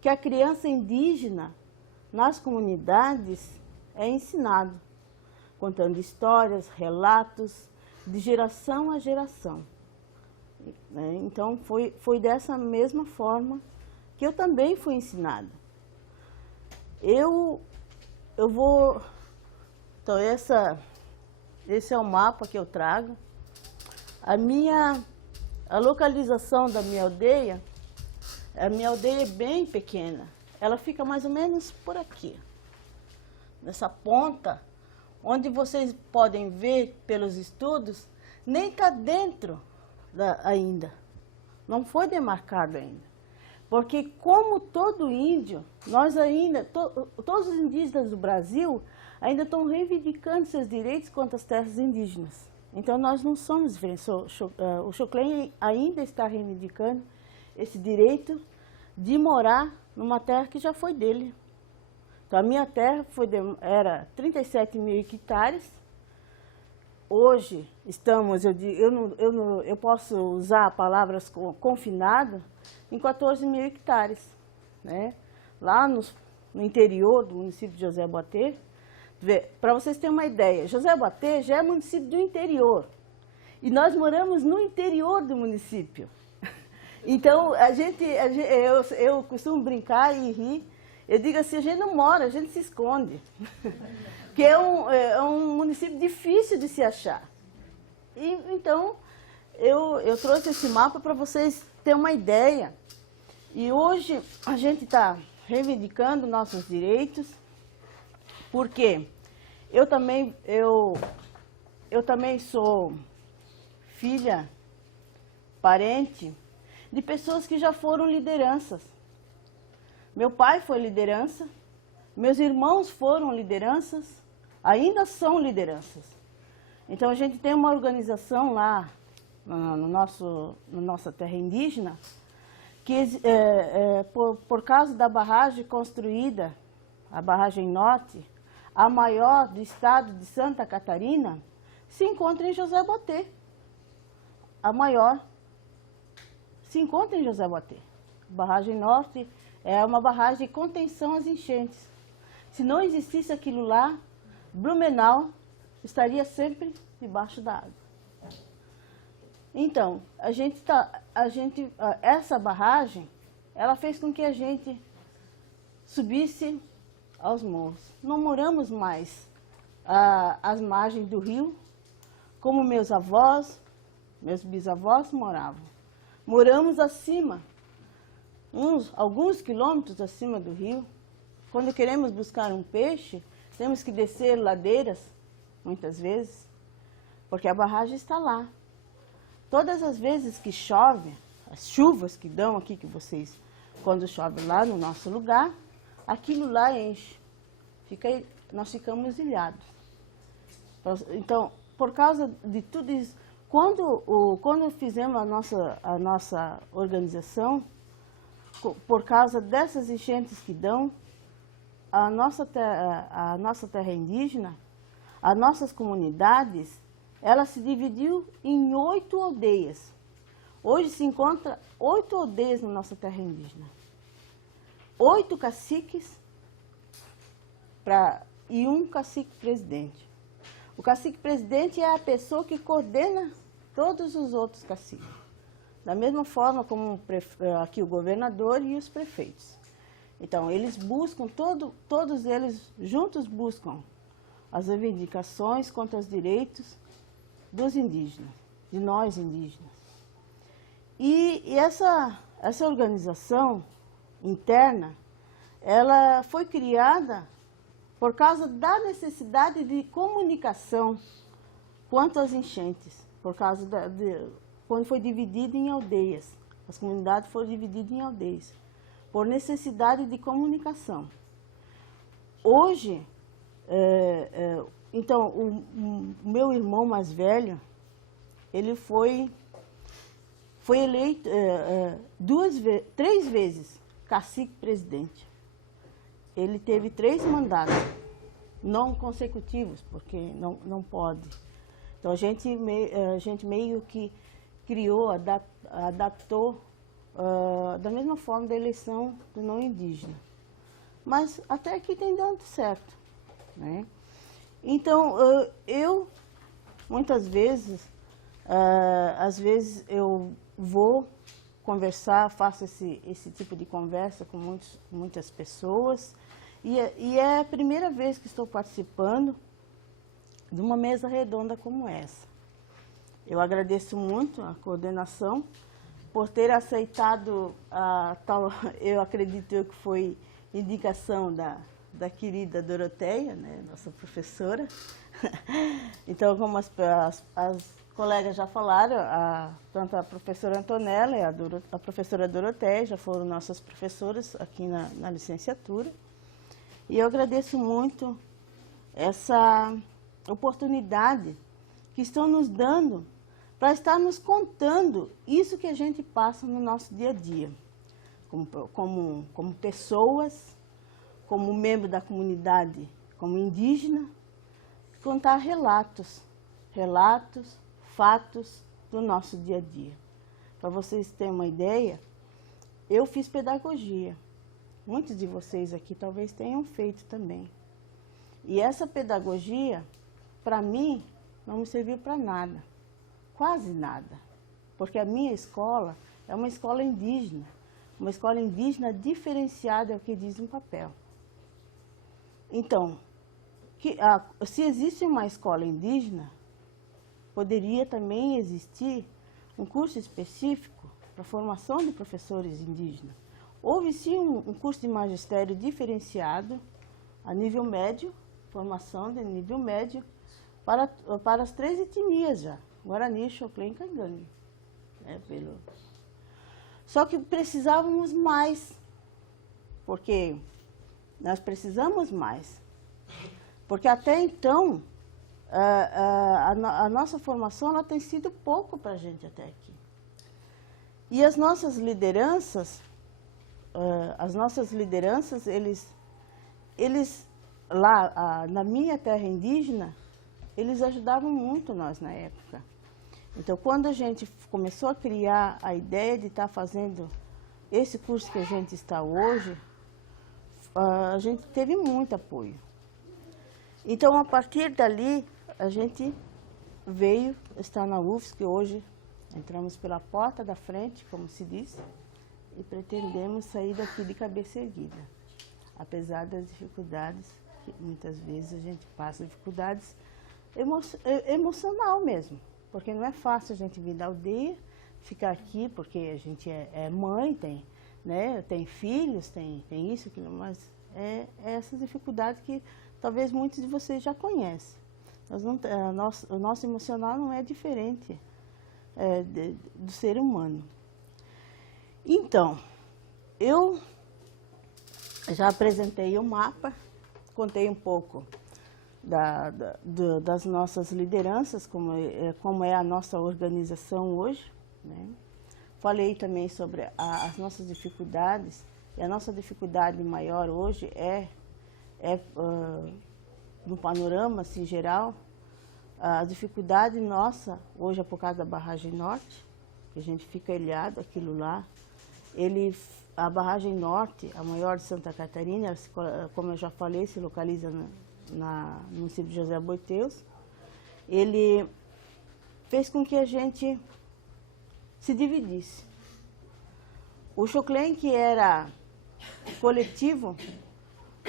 que a criança indígena, nas comunidades, é ensinado, contando histórias, relatos, de geração a geração. Então, foi dessa mesma forma que eu também fui ensinada. Eu vou... Então, esse é o mapa que eu trago. A localização da minha aldeia é bem pequena. Ela fica mais ou menos por aqui. nessa ponta, onde vocês podem ver pelos estudos, nem está dentro ainda. Não foi demarcado ainda. Porque como todo índio, nós ainda, todos os indígenas do Brasil ainda estão reivindicando seus direitos contra as terras indígenas. Então nós não somos diferentes. O Xoclen ainda está reivindicando esse direito de morar numa terra que já foi dele. Então a minha terra era 37 mil hectares. Hoje estamos, eu posso usar palavras confinado, em 14 mil hectares, né? Lá no interior do município de José Boatê. Para vocês terem uma ideia, José Boatê já é município do interior. E nós moramos no interior do município. Então, eu costumo brincar e rir. Eu digo assim, a gente não mora, a gente se esconde. Porque é um município difícil de se achar. Então, eu trouxe esse mapa para vocês terem uma ideia. E hoje a gente está reivindicando nossos direitos, porque eu também sou filha, parente de pessoas que já foram lideranças. Meu pai foi liderança, meus irmãos foram lideranças, ainda são lideranças. Então a gente tem uma organização lá na nossa terra indígena, que por causa da barragem construída, a barragem norte, a maior do estado de Santa Catarina, se encontra em José Boatê. A maior se encontra em José Boatê. A barragem norte é uma barragem de contenção às enchentes. Se não existisse aquilo lá, Blumenau estaria sempre debaixo da água. Então, essa barragem, ela fez com que a gente subisse aos morros. Não moramos mais às margens do rio, como meus avós, meus bisavós moravam. Moramos acima, alguns quilômetros acima do rio. Quando queremos buscar um peixe, temos que descer ladeiras, muitas vezes, porque a barragem está lá. Todas as vezes que chove, as chuvas que dão aqui, quando chove lá no nosso lugar, aquilo lá enche. Nós ficamos ilhados. Então, por causa de tudo isso, quando fizemos a nossa organização, por causa dessas enchentes que dão, a nossa terra indígena, as nossas comunidades, ela se dividiu em 8 aldeias. Hoje se encontra 8 aldeias na nossa terra indígena. 8 caciques e um cacique-presidente. O cacique-presidente é a pessoa que coordena todos os outros caciques. Da mesma forma como aqui o governador e os prefeitos. Então, eles buscam, todos eles juntos buscam as reivindicações contra os direitos dos indígenas, de nós indígenas. E essa organização interna, ela foi criada por causa da necessidade de comunicação quanto às enchentes, por causa quando foi dividido em aldeias. As comunidades foram divididas em aldeias, por necessidade de comunicação. Hoje, então, o meu irmão mais velho, ele foi eleito 3 vezes cacique-presidente. Ele teve 3 mandatos, não consecutivos, porque não pode. Então, a gente meio que criou, adaptou da mesma forma da eleição do não indígena. Mas até aqui tem dado certo, né? Então, eu, muitas vezes, às vezes eu vou conversar, faço esse tipo de conversa com muitas pessoas, e é a primeira vez que estou participando de uma mesa redonda como essa. Eu agradeço muito a coordenação por ter aceitado a tal, eu acredito que foi indicação da querida Doroteia, né, nossa professora. Então, como as colegas já falaram, tanto a professora Antonella e a professora Doroteia já foram nossas professoras aqui na licenciatura. E eu agradeço muito essa oportunidade que estão nos dando para estar nos contando isso que a gente passa no nosso dia a dia, como pessoas, como membro da comunidade, como indígena, contar relatos, fatos do nosso dia a dia. Para vocês terem uma ideia, eu fiz pedagogia. Muitos de vocês aqui talvez tenham feito também. E essa pedagogia, para mim, não me serviu para nada, quase nada. Porque a minha escola é uma escola indígena diferenciada, é o que diz no papel. Então, se existe uma escola indígena, poderia também existir um curso específico para a formação de professores indígenas. Houve sim um curso de magistério diferenciado a nível médio, formação de nível médio, para as 3 etnias já, Guarani, Xoclém e Cangangue. Só que precisávamos mais, porque nós precisamos mais. Porque até então, a nossa formação ela tem sido pouco para a gente até aqui. E as nossas lideranças, eles lá na minha terra indígena, eles ajudavam muito nós na época. Então, quando a gente começou a criar a ideia de estar fazendo esse curso que a gente está hoje, a gente teve muito apoio. Então, a partir dali, a gente veio estar na UFSC, hoje entramos pela porta da frente, como se diz, e pretendemos sair daqui de cabeça erguida. Apesar das dificuldades, que muitas vezes a gente passa dificuldades emocional mesmo, porque não é fácil a gente vir da aldeia, ficar aqui, porque a gente é mãe, tem filhos, tem isso, aquilo, mas é essas dificuldades que talvez muitos de vocês já conhecem. O nosso emocional não é diferente do ser humano. Então, eu já apresentei o mapa, contei um pouco das nossas lideranças, como é a nossa organização hoje, né? Falei também sobre as nossas dificuldades, e a nossa dificuldade maior hoje no panorama assim, geral, a dificuldade nossa hoje é por causa da barragem norte, que a gente fica ilhado, aquilo lá. A barragem norte, a maior de Santa Catarina, como eu já falei, se localiza no município de José Boiteus. Ele fez com que a gente se dividisse. O Xoclém, que era coletivo,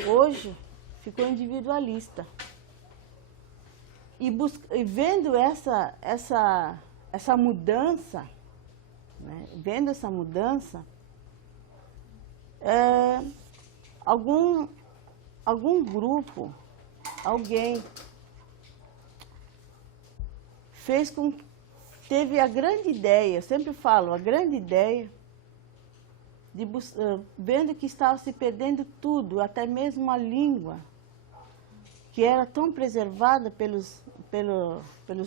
hoje ficou individualista. E vendo essa mudança, né, algum grupo, alguém teve a grande ideia, eu sempre falo, a grande ideia, vendo que estava se perdendo tudo, até mesmo a língua, que era tão preservada pelos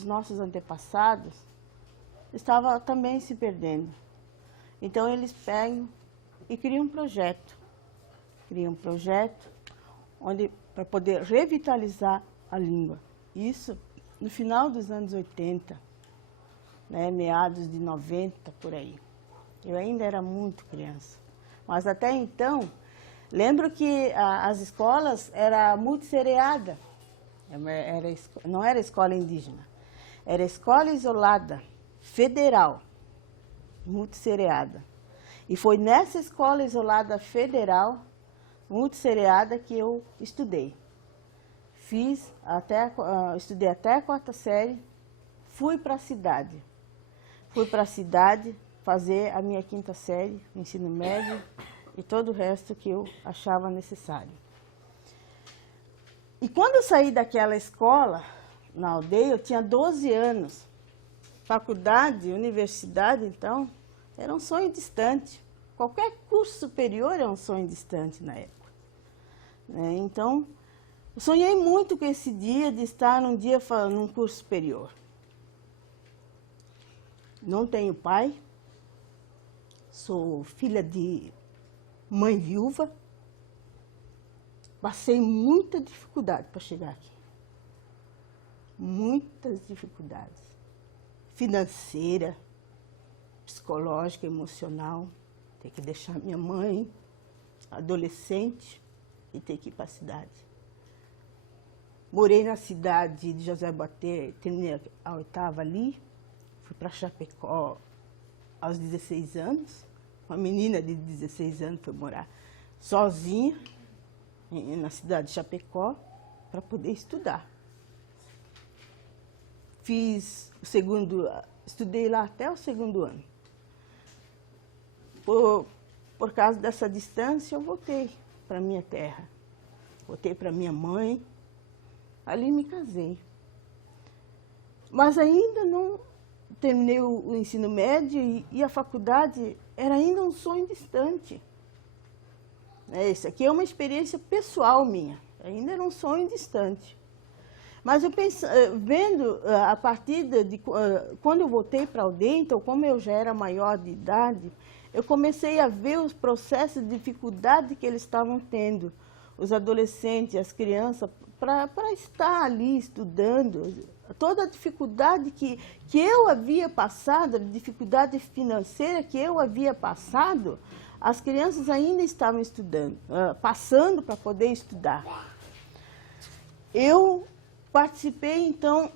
nossos antepassados, estava também se perdendo. Então eles pegam e criam um projeto. Para poder revitalizar a língua. Isso no final dos anos 80, né, meados de 90, por aí. Eu ainda era muito criança. Mas até então, lembro que as escolas eram multissereadas. Não era escola indígena. Era escola isolada, federal, multissereada. E foi nessa escola isolada federal, multissereada, que eu estudei. Estudei até a 4ª série, fui para a cidade. Fazer a minha 5ª série, o ensino médio e todo o resto que eu achava necessário. E quando eu saí daquela escola, na aldeia, eu tinha 12 anos. Faculdade, universidade, então, era um sonho distante. Qualquer curso superior é um sonho distante na época. Então, eu sonhei muito com esse dia de estar num curso superior. Não tenho pai, sou filha de mãe viúva. Passei muita dificuldade para chegar aqui. Muitas dificuldades. Financeira, psicológica, emocional. Ter que deixar minha mãe, adolescente, e ter que ir para a cidade. Morei na cidade de José Baté, terminei a 8ª ali. Fui para Chapecó aos 16 anos. Uma menina de 16 anos foi morar sozinha na cidade de Chapecó para poder estudar. Estudei lá até o 2º ano. Por causa dessa distância, eu voltei para minha terra. Voltei para minha mãe. Ali me casei. Mas ainda não terminei o ensino médio e a faculdade era ainda um sonho distante. Isso aqui é uma experiência pessoal minha. Ainda era um sonho distante. Mas eu vendo, a partir de quando eu voltei para a aldeia, então, como eu já era maior de idade, eu comecei a ver os processos de dificuldade que eles estavam tendo, os adolescentes, as crianças, para estar ali estudando. Toda a dificuldade que eu havia passado, a dificuldade financeira que eu havia passado, as crianças ainda estavam estudando, passando para poder estudar. Eu participei, então,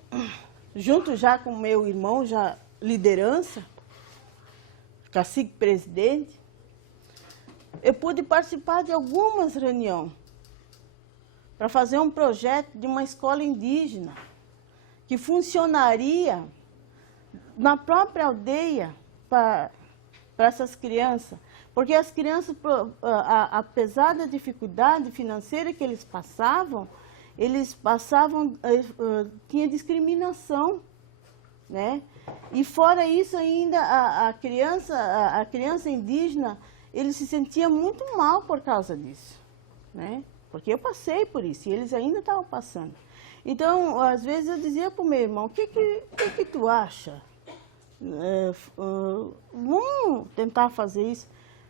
junto já com meu irmão, já liderança, cacique presidente, eu pude participar de algumas reuniões para fazer um projeto de uma escola indígena que funcionaria na própria aldeia para essas crianças. Porque as crianças, apesar da dificuldade financeira que eles passavam, tinha discriminação, né? E fora isso ainda, a criança indígena, ele se sentia muito mal por causa disso, né? Porque eu passei por isso e eles ainda estavam passando. Então, às vezes eu dizia para o meu irmão, o que tu acha? Vamos tentar fazer isso?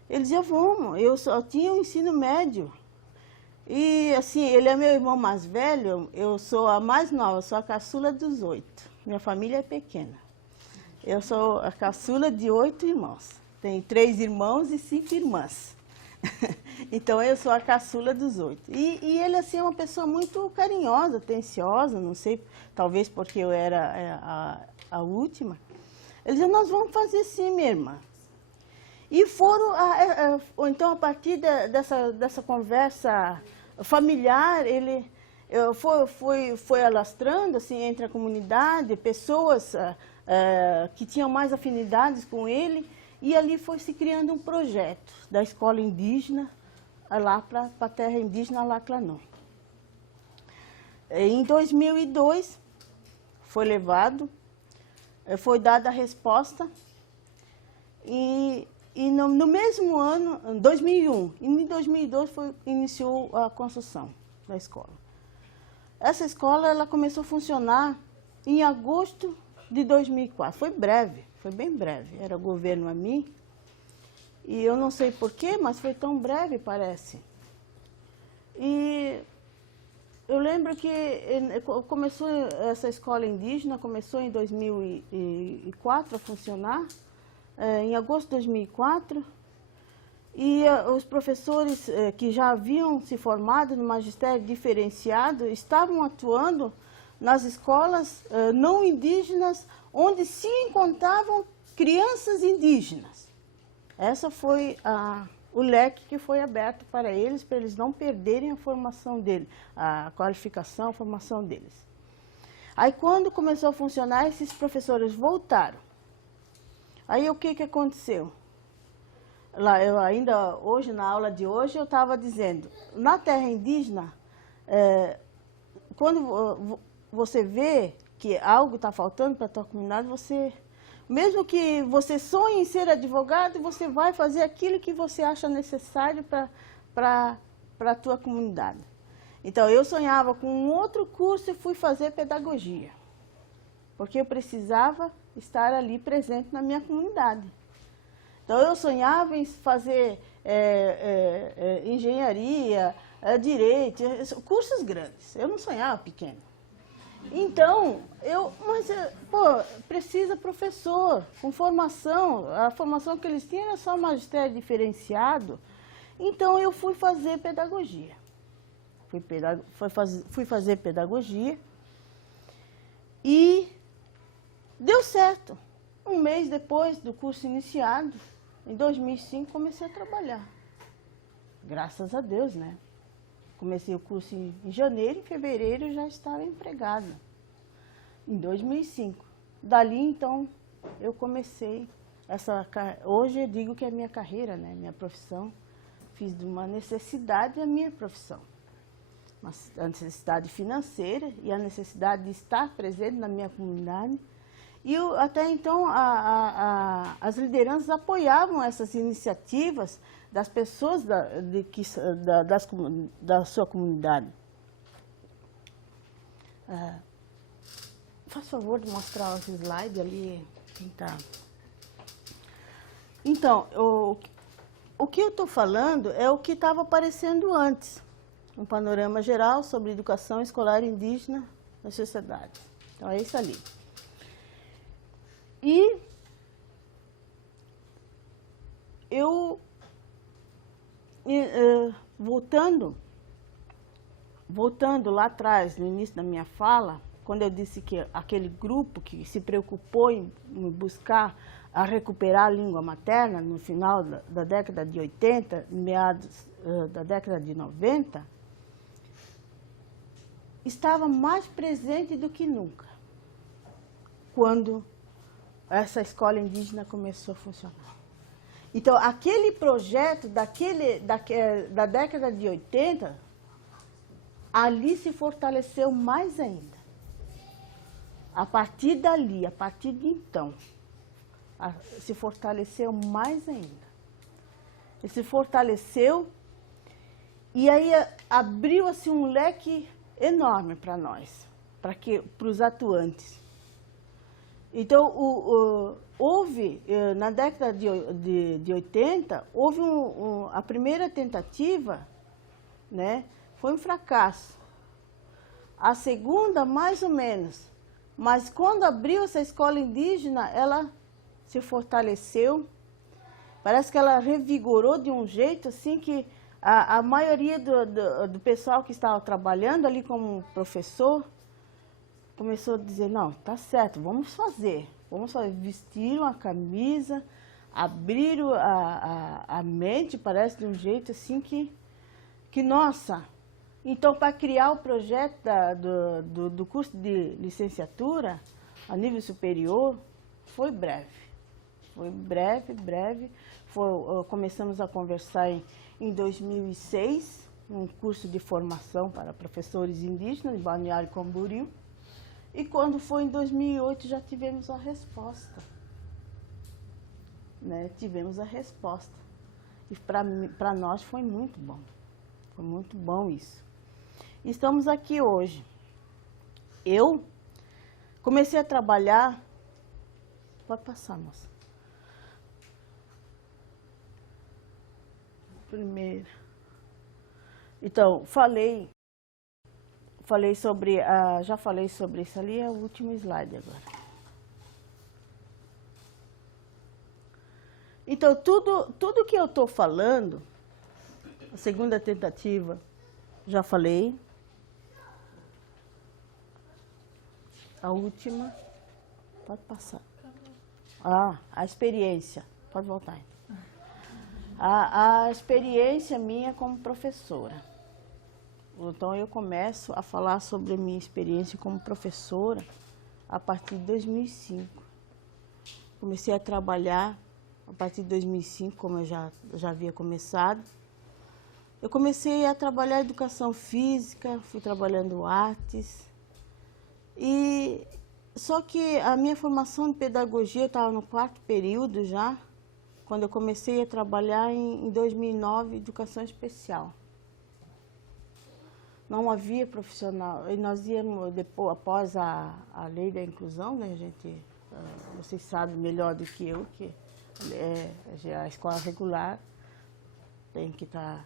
Ele dizia, vamos, eu só tinha o ensino médio. E assim, ele é meu irmão mais velho, eu sou a mais nova, sou a caçula dos 8. Minha família é pequena. Eu sou a caçula de 8 irmãos. Tem 3 irmãos e 5 irmãs. Então, eu sou a caçula dos 8. E ele, assim, é uma pessoa muito carinhosa, atenciosa, não sei, talvez porque eu era a última. Ele dizia, nós vamos fazer sim, minha irmã. E foram, então, a partir dessa conversa familiar, ele foi alastrando, assim, entre a comunidade, pessoas que tinham mais afinidades com ele, e ali foi se criando um projeto da escola indígena, lá para a terra indígena Laclanó. Em 2002, foi levado, foi dada a resposta, e no mesmo ano, em 2001, em 2002, iniciou a construção da escola. Essa escola ela começou a funcionar em agosto de 2004, foi breve. Foi bem breve, era o governo a mim, e eu não sei porquê, mas foi tão breve, parece. E eu lembro que começou essa escola indígena, começou em 2004 a funcionar, em agosto de 2004, e os professores que já haviam se formado no magistério diferenciado estavam atuando nas escolas não indígenas, onde se encontravam crianças indígenas. Essa foi o leque que foi aberto para eles não perderem a formação deles, a qualificação, a formação deles. Aí, quando começou a funcionar, esses professores voltaram. Aí, o que aconteceu? Lá, eu hoje, na aula de hoje, eu estava dizendo, na terra indígena, quando você vê que algo está faltando para a tua comunidade, mesmo que você sonhe em ser advogado, você vai fazer aquilo que você acha necessário para a tua comunidade. Então, eu sonhava com um outro curso e fui fazer pedagogia, porque eu precisava estar ali presente na minha comunidade. Então, eu sonhava em fazer engenharia, direito, cursos grandes. Eu não sonhava pequeno. Então, precisa professor, com formação. A formação que eles tinham era só magistério diferenciado. Então, eu fui fazer pedagogia. Fui fazer pedagogia e deu certo. Um mês depois do curso iniciado, em 2005, comecei a trabalhar. Graças a Deus, né? Comecei o curso em janeiro, em fevereiro eu já estava empregada, em 2005. Dali, então, eu comecei hoje eu digo que é minha carreira, né? Minha profissão. Fiz de uma necessidade a minha profissão. A necessidade financeira e a necessidade de estar presente na minha comunidade. E até então as lideranças apoiavam essas iniciativas das pessoas da sua comunidade. Faz favor de mostrar os slides ali. Então, o que eu estou falando é o que estava aparecendo antes. Um panorama geral sobre educação escolar indígena na sociedade. Então, é isso ali. E eu, voltando lá atrás, no início da minha fala, quando eu disse que aquele grupo que se preocupou em buscar a recuperar a língua materna no final da década de 80, meados da década de 90, estava mais presente do que nunca, quando essa escola indígena começou a funcionar. Então, aquele projeto da década de 80, ali se fortaleceu mais ainda. A partir dali, a partir de então, se fortaleceu mais ainda. E se fortaleceu e aí abriu assim, um leque enorme para nós, para os atuantes. Então, houve, na década de 80, houve a primeira tentativa, né, foi um fracasso. A segunda, mais ou menos. Mas quando abriu essa escola indígena, ela se fortaleceu. Parece que ela revigorou de um jeito assim que a maioria do pessoal que estava trabalhando ali como professor começou a dizer, não, tá certo, vamos fazer. Vestiram a camisa, abriram a mente, parece de um jeito assim que nossa. Então, para criar o projeto do curso de licenciatura a nível superior, foi breve. Foi breve. Começamos a conversar em 2006, um curso de formação para professores indígenas de Balneário Camboriú. E quando foi em 2008, já tivemos a resposta. Né? Tivemos a resposta. E para nós foi muito bom. Foi muito bom isso. Estamos aqui hoje. Eu comecei a trabalhar... Pode passar, moça. Primeiro. Então, falei sobre... já falei sobre isso ali, é o último slide agora. Então, tudo que eu estou falando, a segunda tentativa, já falei. A última, pode passar. A experiência, pode voltar. A experiência minha como professora. Então, eu começo a falar sobre a minha experiência como professora a partir de 2005. Comecei a trabalhar a partir de 2005, como eu já havia começado. eu comecei a trabalhar educação física, fui trabalhando artes. E só que a minha formação de pedagogia, eu estava no 4º período já, quando eu comecei a trabalhar em 2009, educação especial. Não havia profissional, e nós íamos, depois, após a lei da inclusão, né, vocês sabem melhor do que eu, que a escola regular tem que estar,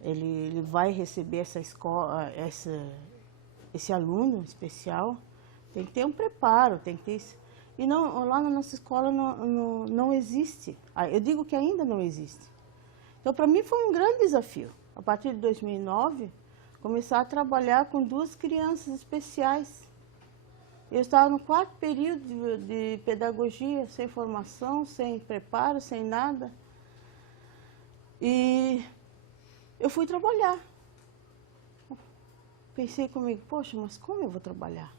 ele vai receber essa escola, esse aluno especial, tem que ter um preparo, tem que ter isso. E não, lá na nossa escola não existe, eu digo que ainda não existe. Então, para mim foi um grande desafio, a partir de 2009, começar a trabalhar com 2 crianças especiais. Eu estava no 4º período de pedagogia, sem formação, sem preparo, sem nada. E eu fui trabalhar. Pensei comigo, poxa, mas como eu vou trabalhar?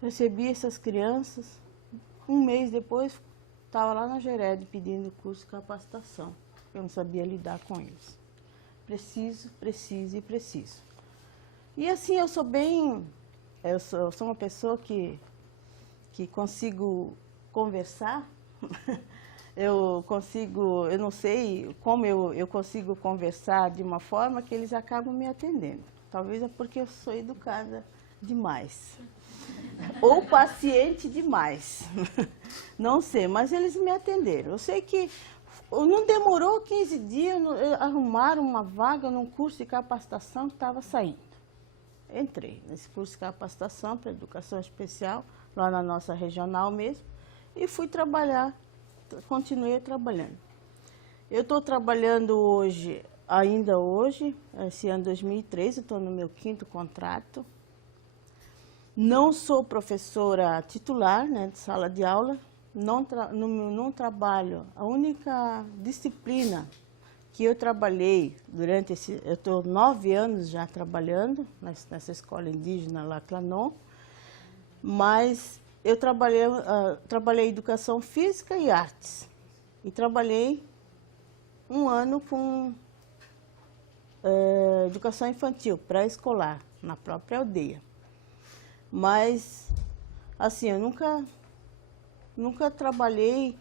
Recebi essas crianças, um mês depois estava lá na Gered pedindo curso de capacitação. Eu não sabia lidar com eles. Preciso. E assim, eu sou uma pessoa que consigo conversar, eu não sei como eu consigo conversar de uma forma que eles acabam me atendendo. Talvez é porque eu sou educada demais, ou paciente demais, não sei, mas eles me atenderam. Eu sei que não demorou 15 dias, arrumaram uma vaga num curso de capacitação que estava saindo. Entrei nesse curso de capacitação para educação especial, lá na nossa regional mesmo, e fui trabalhar, continuei trabalhando. Eu estou trabalhando hoje, ainda hoje, esse ano 2013, estou no meu 5º contrato. Não sou professora titular, né, de sala de aula, não trabalho. A única disciplina que eu trabalhei durante eu estou 9 anos já trabalhando nessa escola indígena Laclanon, mas eu trabalhei educação física e artes. E trabalhei um ano com educação infantil, pré-escolar, na própria aldeia. Mas, assim, eu nunca trabalhei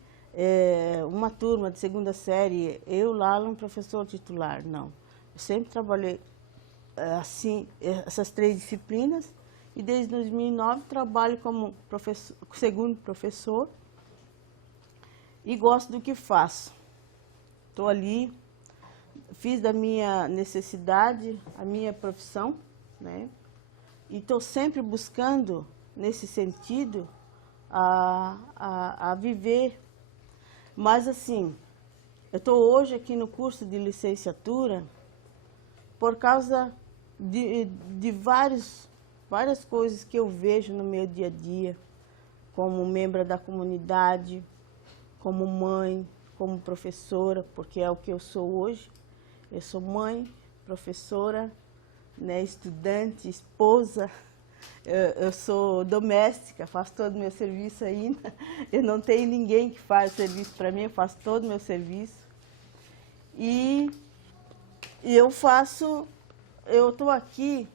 uma turma de 2ª série, eu lá um professor titular, não. Eu sempre trabalhei, assim, essas 3 disciplinas, e desde 2009 trabalho como 2º professor e gosto do que faço. Estou ali, fiz da minha necessidade a minha profissão, né? E estou sempre buscando, nesse sentido, a viver. Mas, assim, eu estou hoje aqui no curso de licenciatura por causa de várias coisas que eu vejo no meu dia a dia, como membro da comunidade, como mãe, como professora, porque é o que eu sou hoje. Eu sou mãe, professora, né, estudante, esposa, eu sou doméstica, faço todo o meu serviço ainda. Eu não tenho ninguém que faz serviço para mim, eu faço todo o meu serviço. E eu estou aqui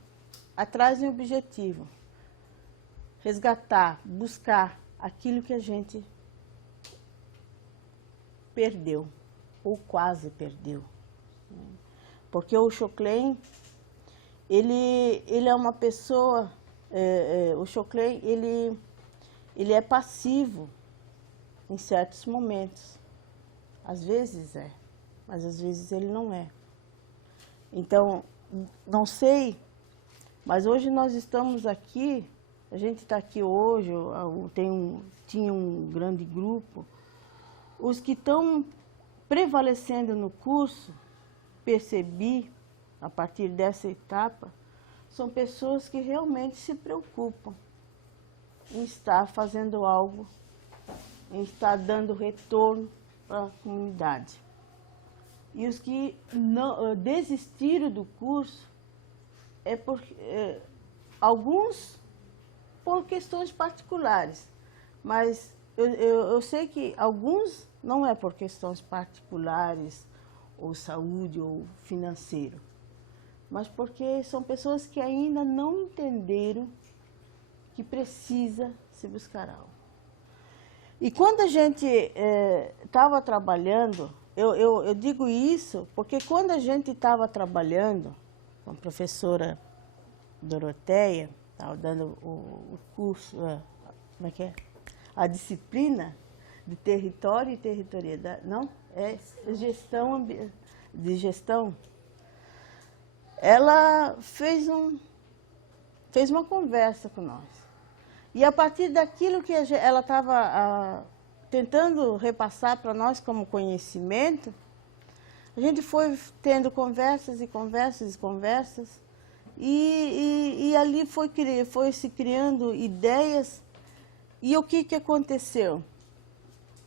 atrás de um objetivo, resgatar, buscar aquilo que a gente perdeu, ou quase perdeu. Porque o Choclen, ele é uma pessoa, o Choclen, ele é passivo em certos momentos. Às vezes é, mas às vezes ele não é. Então, não sei, mas hoje nós estamos aqui, a gente está aqui hoje, tinha um grande grupo. Os que estão prevalecendo no curso, percebi, a partir dessa etapa, são pessoas que realmente se preocupam em estar fazendo algo, em estar dando retorno para a comunidade. E os que não desistiram do curso, alguns por questões particulares, mas eu sei que alguns não é por questões particulares ou saúde, ou financeiro, mas porque são pessoas que ainda não entenderam que precisa se buscar algo. E quando a gente estava trabalhando, eu digo isso porque quando a gente estava trabalhando com a professora Doroteia, estava dando o curso, como é que é? A disciplina de território e territorialidade, não? É gestão. Ela fez uma conversa com nós. E a partir daquilo que ela estava tentando repassar para nós como conhecimento, a gente foi tendo conversas e conversas e conversas, e ali foi se criando ideias. E o que aconteceu?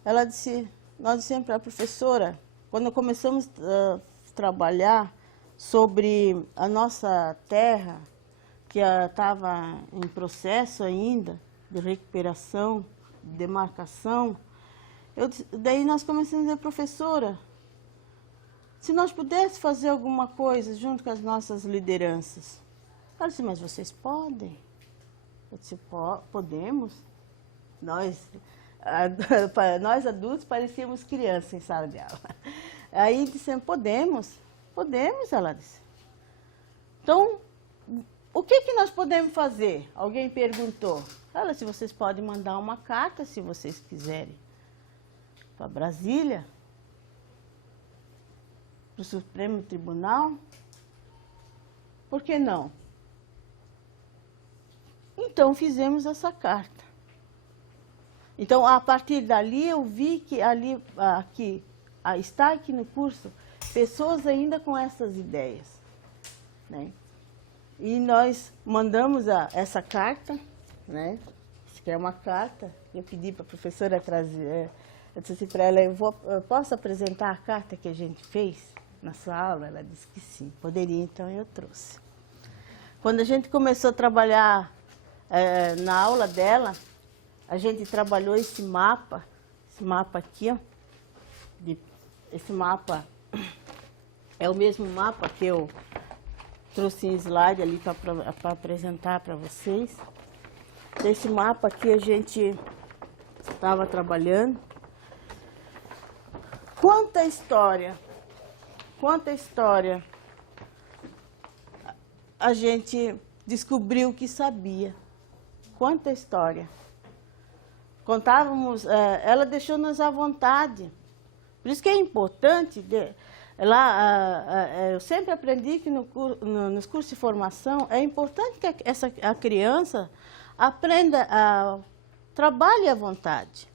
Nós dissemos para a professora, quando começamos a trabalhar sobre a nossa terra, que estava em processo ainda de recuperação, de demarcação, daí nós começamos a dizer, professora, se nós pudéssemos fazer alguma coisa junto com as nossas lideranças. Ela disse, mas vocês podem? Eu disse, podemos. Nós adultos parecíamos crianças em sala de aula. Aí dissemos, podemos, ela disse. Então, o que nós podemos fazer? Alguém perguntou. Ela, se vocês podem mandar uma carta, se vocês quiserem, para Brasília, para o Supremo Tribunal. Por que não? Então, fizemos essa carta. Então, a partir dali, eu vi que está aqui no curso pessoas ainda com essas ideias, né? E nós mandamos essa carta, né? Isso aqui é uma carta. Eu pedi para a professora trazer, eu disse assim para ela, eu posso apresentar a carta que a gente fez na sua aula? Ela disse que sim, poderia, então eu trouxe. Quando a gente começou a trabalhar na aula dela, a gente trabalhou esse mapa aqui, ó. Esse mapa é o mesmo mapa que eu trouxe em slide ali para apresentar para vocês. Esse mapa aqui a gente estava trabalhando. Quanta história a gente descobriu que sabia. Quanta história. Contávamos, ela deixou-nos à vontade. Por isso que é importante, eu sempre aprendi que nos cursos de formação, é importante que a criança aprenda, trabalhe à vontade,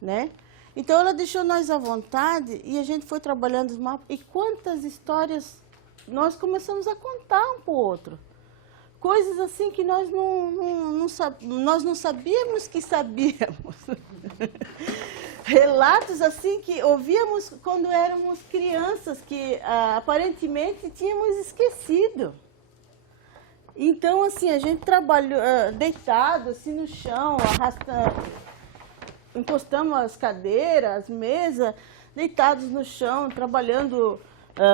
né? Então, ela deixou nós à vontade e a gente foi trabalhando os mapas. E quantas histórias nós começamos a contar um para o outro. Coisas assim que nós não sabíamos que sabíamos. Relatos assim que ouvíamos quando éramos crianças, que aparentemente tínhamos esquecido. Então, assim, a gente trabalhou deitado assim no chão, arrastando, encostamos as cadeiras, as mesas, deitados no chão, trabalhando,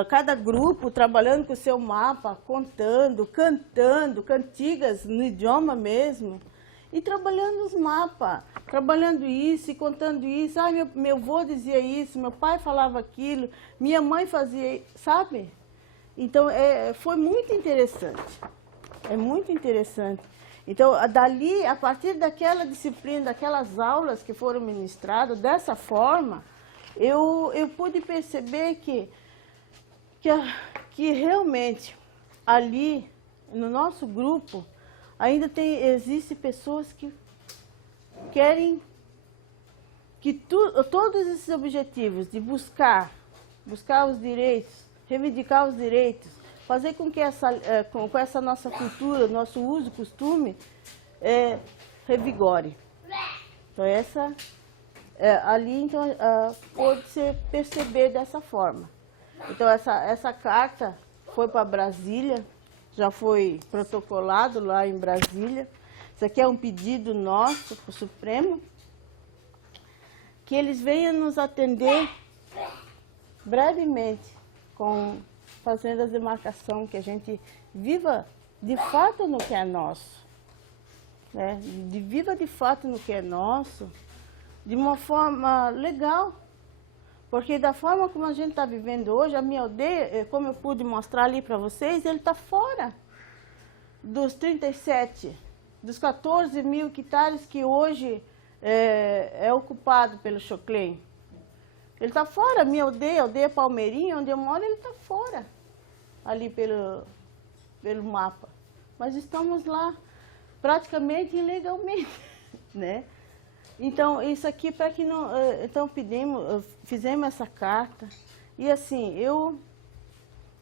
cada grupo trabalhando com o seu mapa, contando, cantando, cantigas no idioma mesmo, e trabalhando os mapas, trabalhando isso e contando isso. Ah, meu avô dizia isso, meu pai falava aquilo, minha mãe fazia, sabe? Então, foi muito interessante. É muito interessante. Então, dali, a partir daquela disciplina, daquelas aulas que foram ministradas, dessa forma, eu pude perceber que realmente ali, no nosso grupo, ainda existem pessoas que querem que todos esses objetivos de buscar os direitos, reivindicar os direitos, fazer com que com essa nossa cultura, nosso uso, costume, revigore. Então, ali então, pode-se perceber dessa forma. Então, essa carta foi para Brasília, já foi protocolado lá em Brasília. Isso aqui é um pedido nosso para o Supremo, que eles venham nos atender brevemente com fazendo a demarcação, que a gente viva de fato no que é nosso, né? Viva de fato no que é nosso, de uma forma legal, porque da forma como a gente está vivendo hoje, a minha aldeia, como eu pude mostrar ali para vocês, ele está fora dos 37, dos 14 mil hectares que hoje é ocupado pelo Choclen. Ele está fora, a minha aldeia, a aldeia Palmeirinha, onde eu moro, ele está fora, ali pelo mapa. Mas estamos lá praticamente ilegalmente, né? Então, isso aqui para que não... Então, fizemos essa carta. E assim,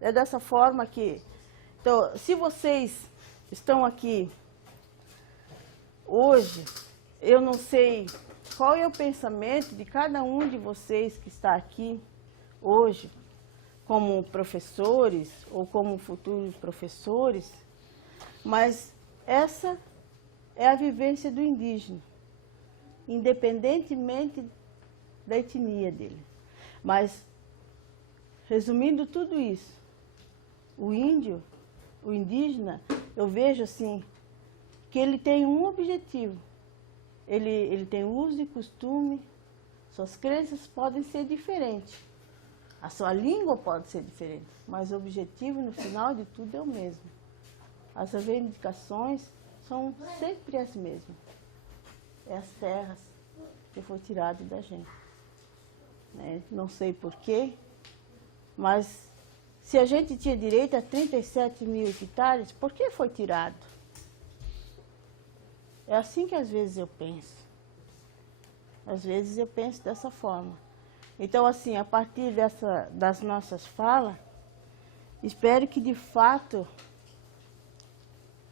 é dessa forma que... Então, se vocês estão aqui hoje, eu não sei qual é o pensamento de cada um de vocês que está aqui hoje, como professores ou como futuros professores, mas essa é a vivência do indígena, independentemente da etnia dele. Mas, resumindo tudo isso, o índio, o indígena, eu vejo assim, que ele tem um objetivo. Ele tem uso e costume, suas crenças podem ser diferentes, a sua língua pode ser diferente, mas o objetivo no final de tudo é o mesmo. As reivindicações são sempre as mesmas. É as terras que foi tirado da gente. Né? Não sei porquê, mas se a gente tinha direito a 37 mil hectares, por que foi tirado? É assim que às vezes eu penso. Às vezes eu penso dessa forma. Então, assim, a partir das nossas falas, espero que de fato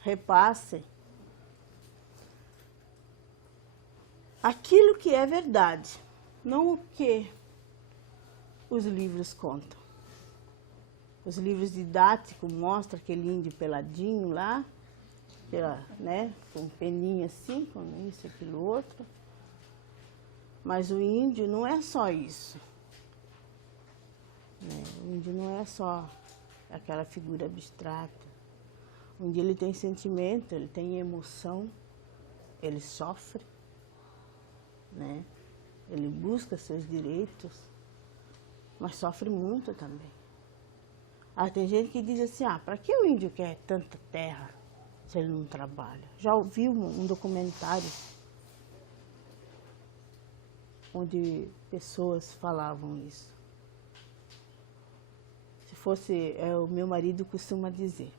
repassem aquilo que é verdade, não o que os livros contam. Os livros didáticos mostram aquele índio peladinho lá, né, com peninha assim, com isso, aquilo, outro. Mas o índio não é só isso. Né? O índio não é só aquela figura abstrata. O índio ele tem sentimento, ele tem emoção, ele sofre, né? Ele busca seus direitos, mas sofre muito também. Tem gente que diz assim, para que o índio quer tanta terra se ele não trabalha? Já ouvi um documentário onde pessoas falavam isso. Se fosse, o meu marido costuma dizer,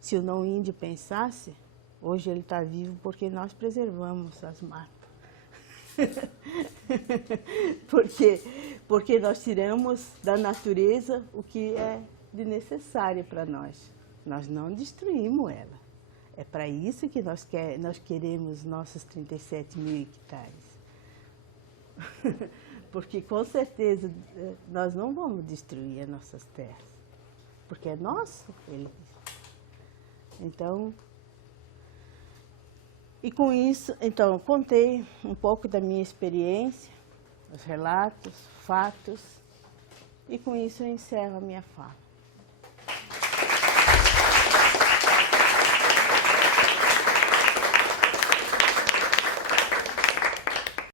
se o não índio pensasse, hoje ele está vivo porque nós preservamos as matas. porque nós tiramos da natureza o que é de necessário para nós. Nós não destruímos ela. É para isso que nós queremos nossos 37 mil hectares. Porque com certeza nós não vamos destruir as nossas terras. Porque é nosso. Então, e com isso, então, contei um pouco da minha experiência, os relatos, fatos, e com isso eu encerro a minha fala.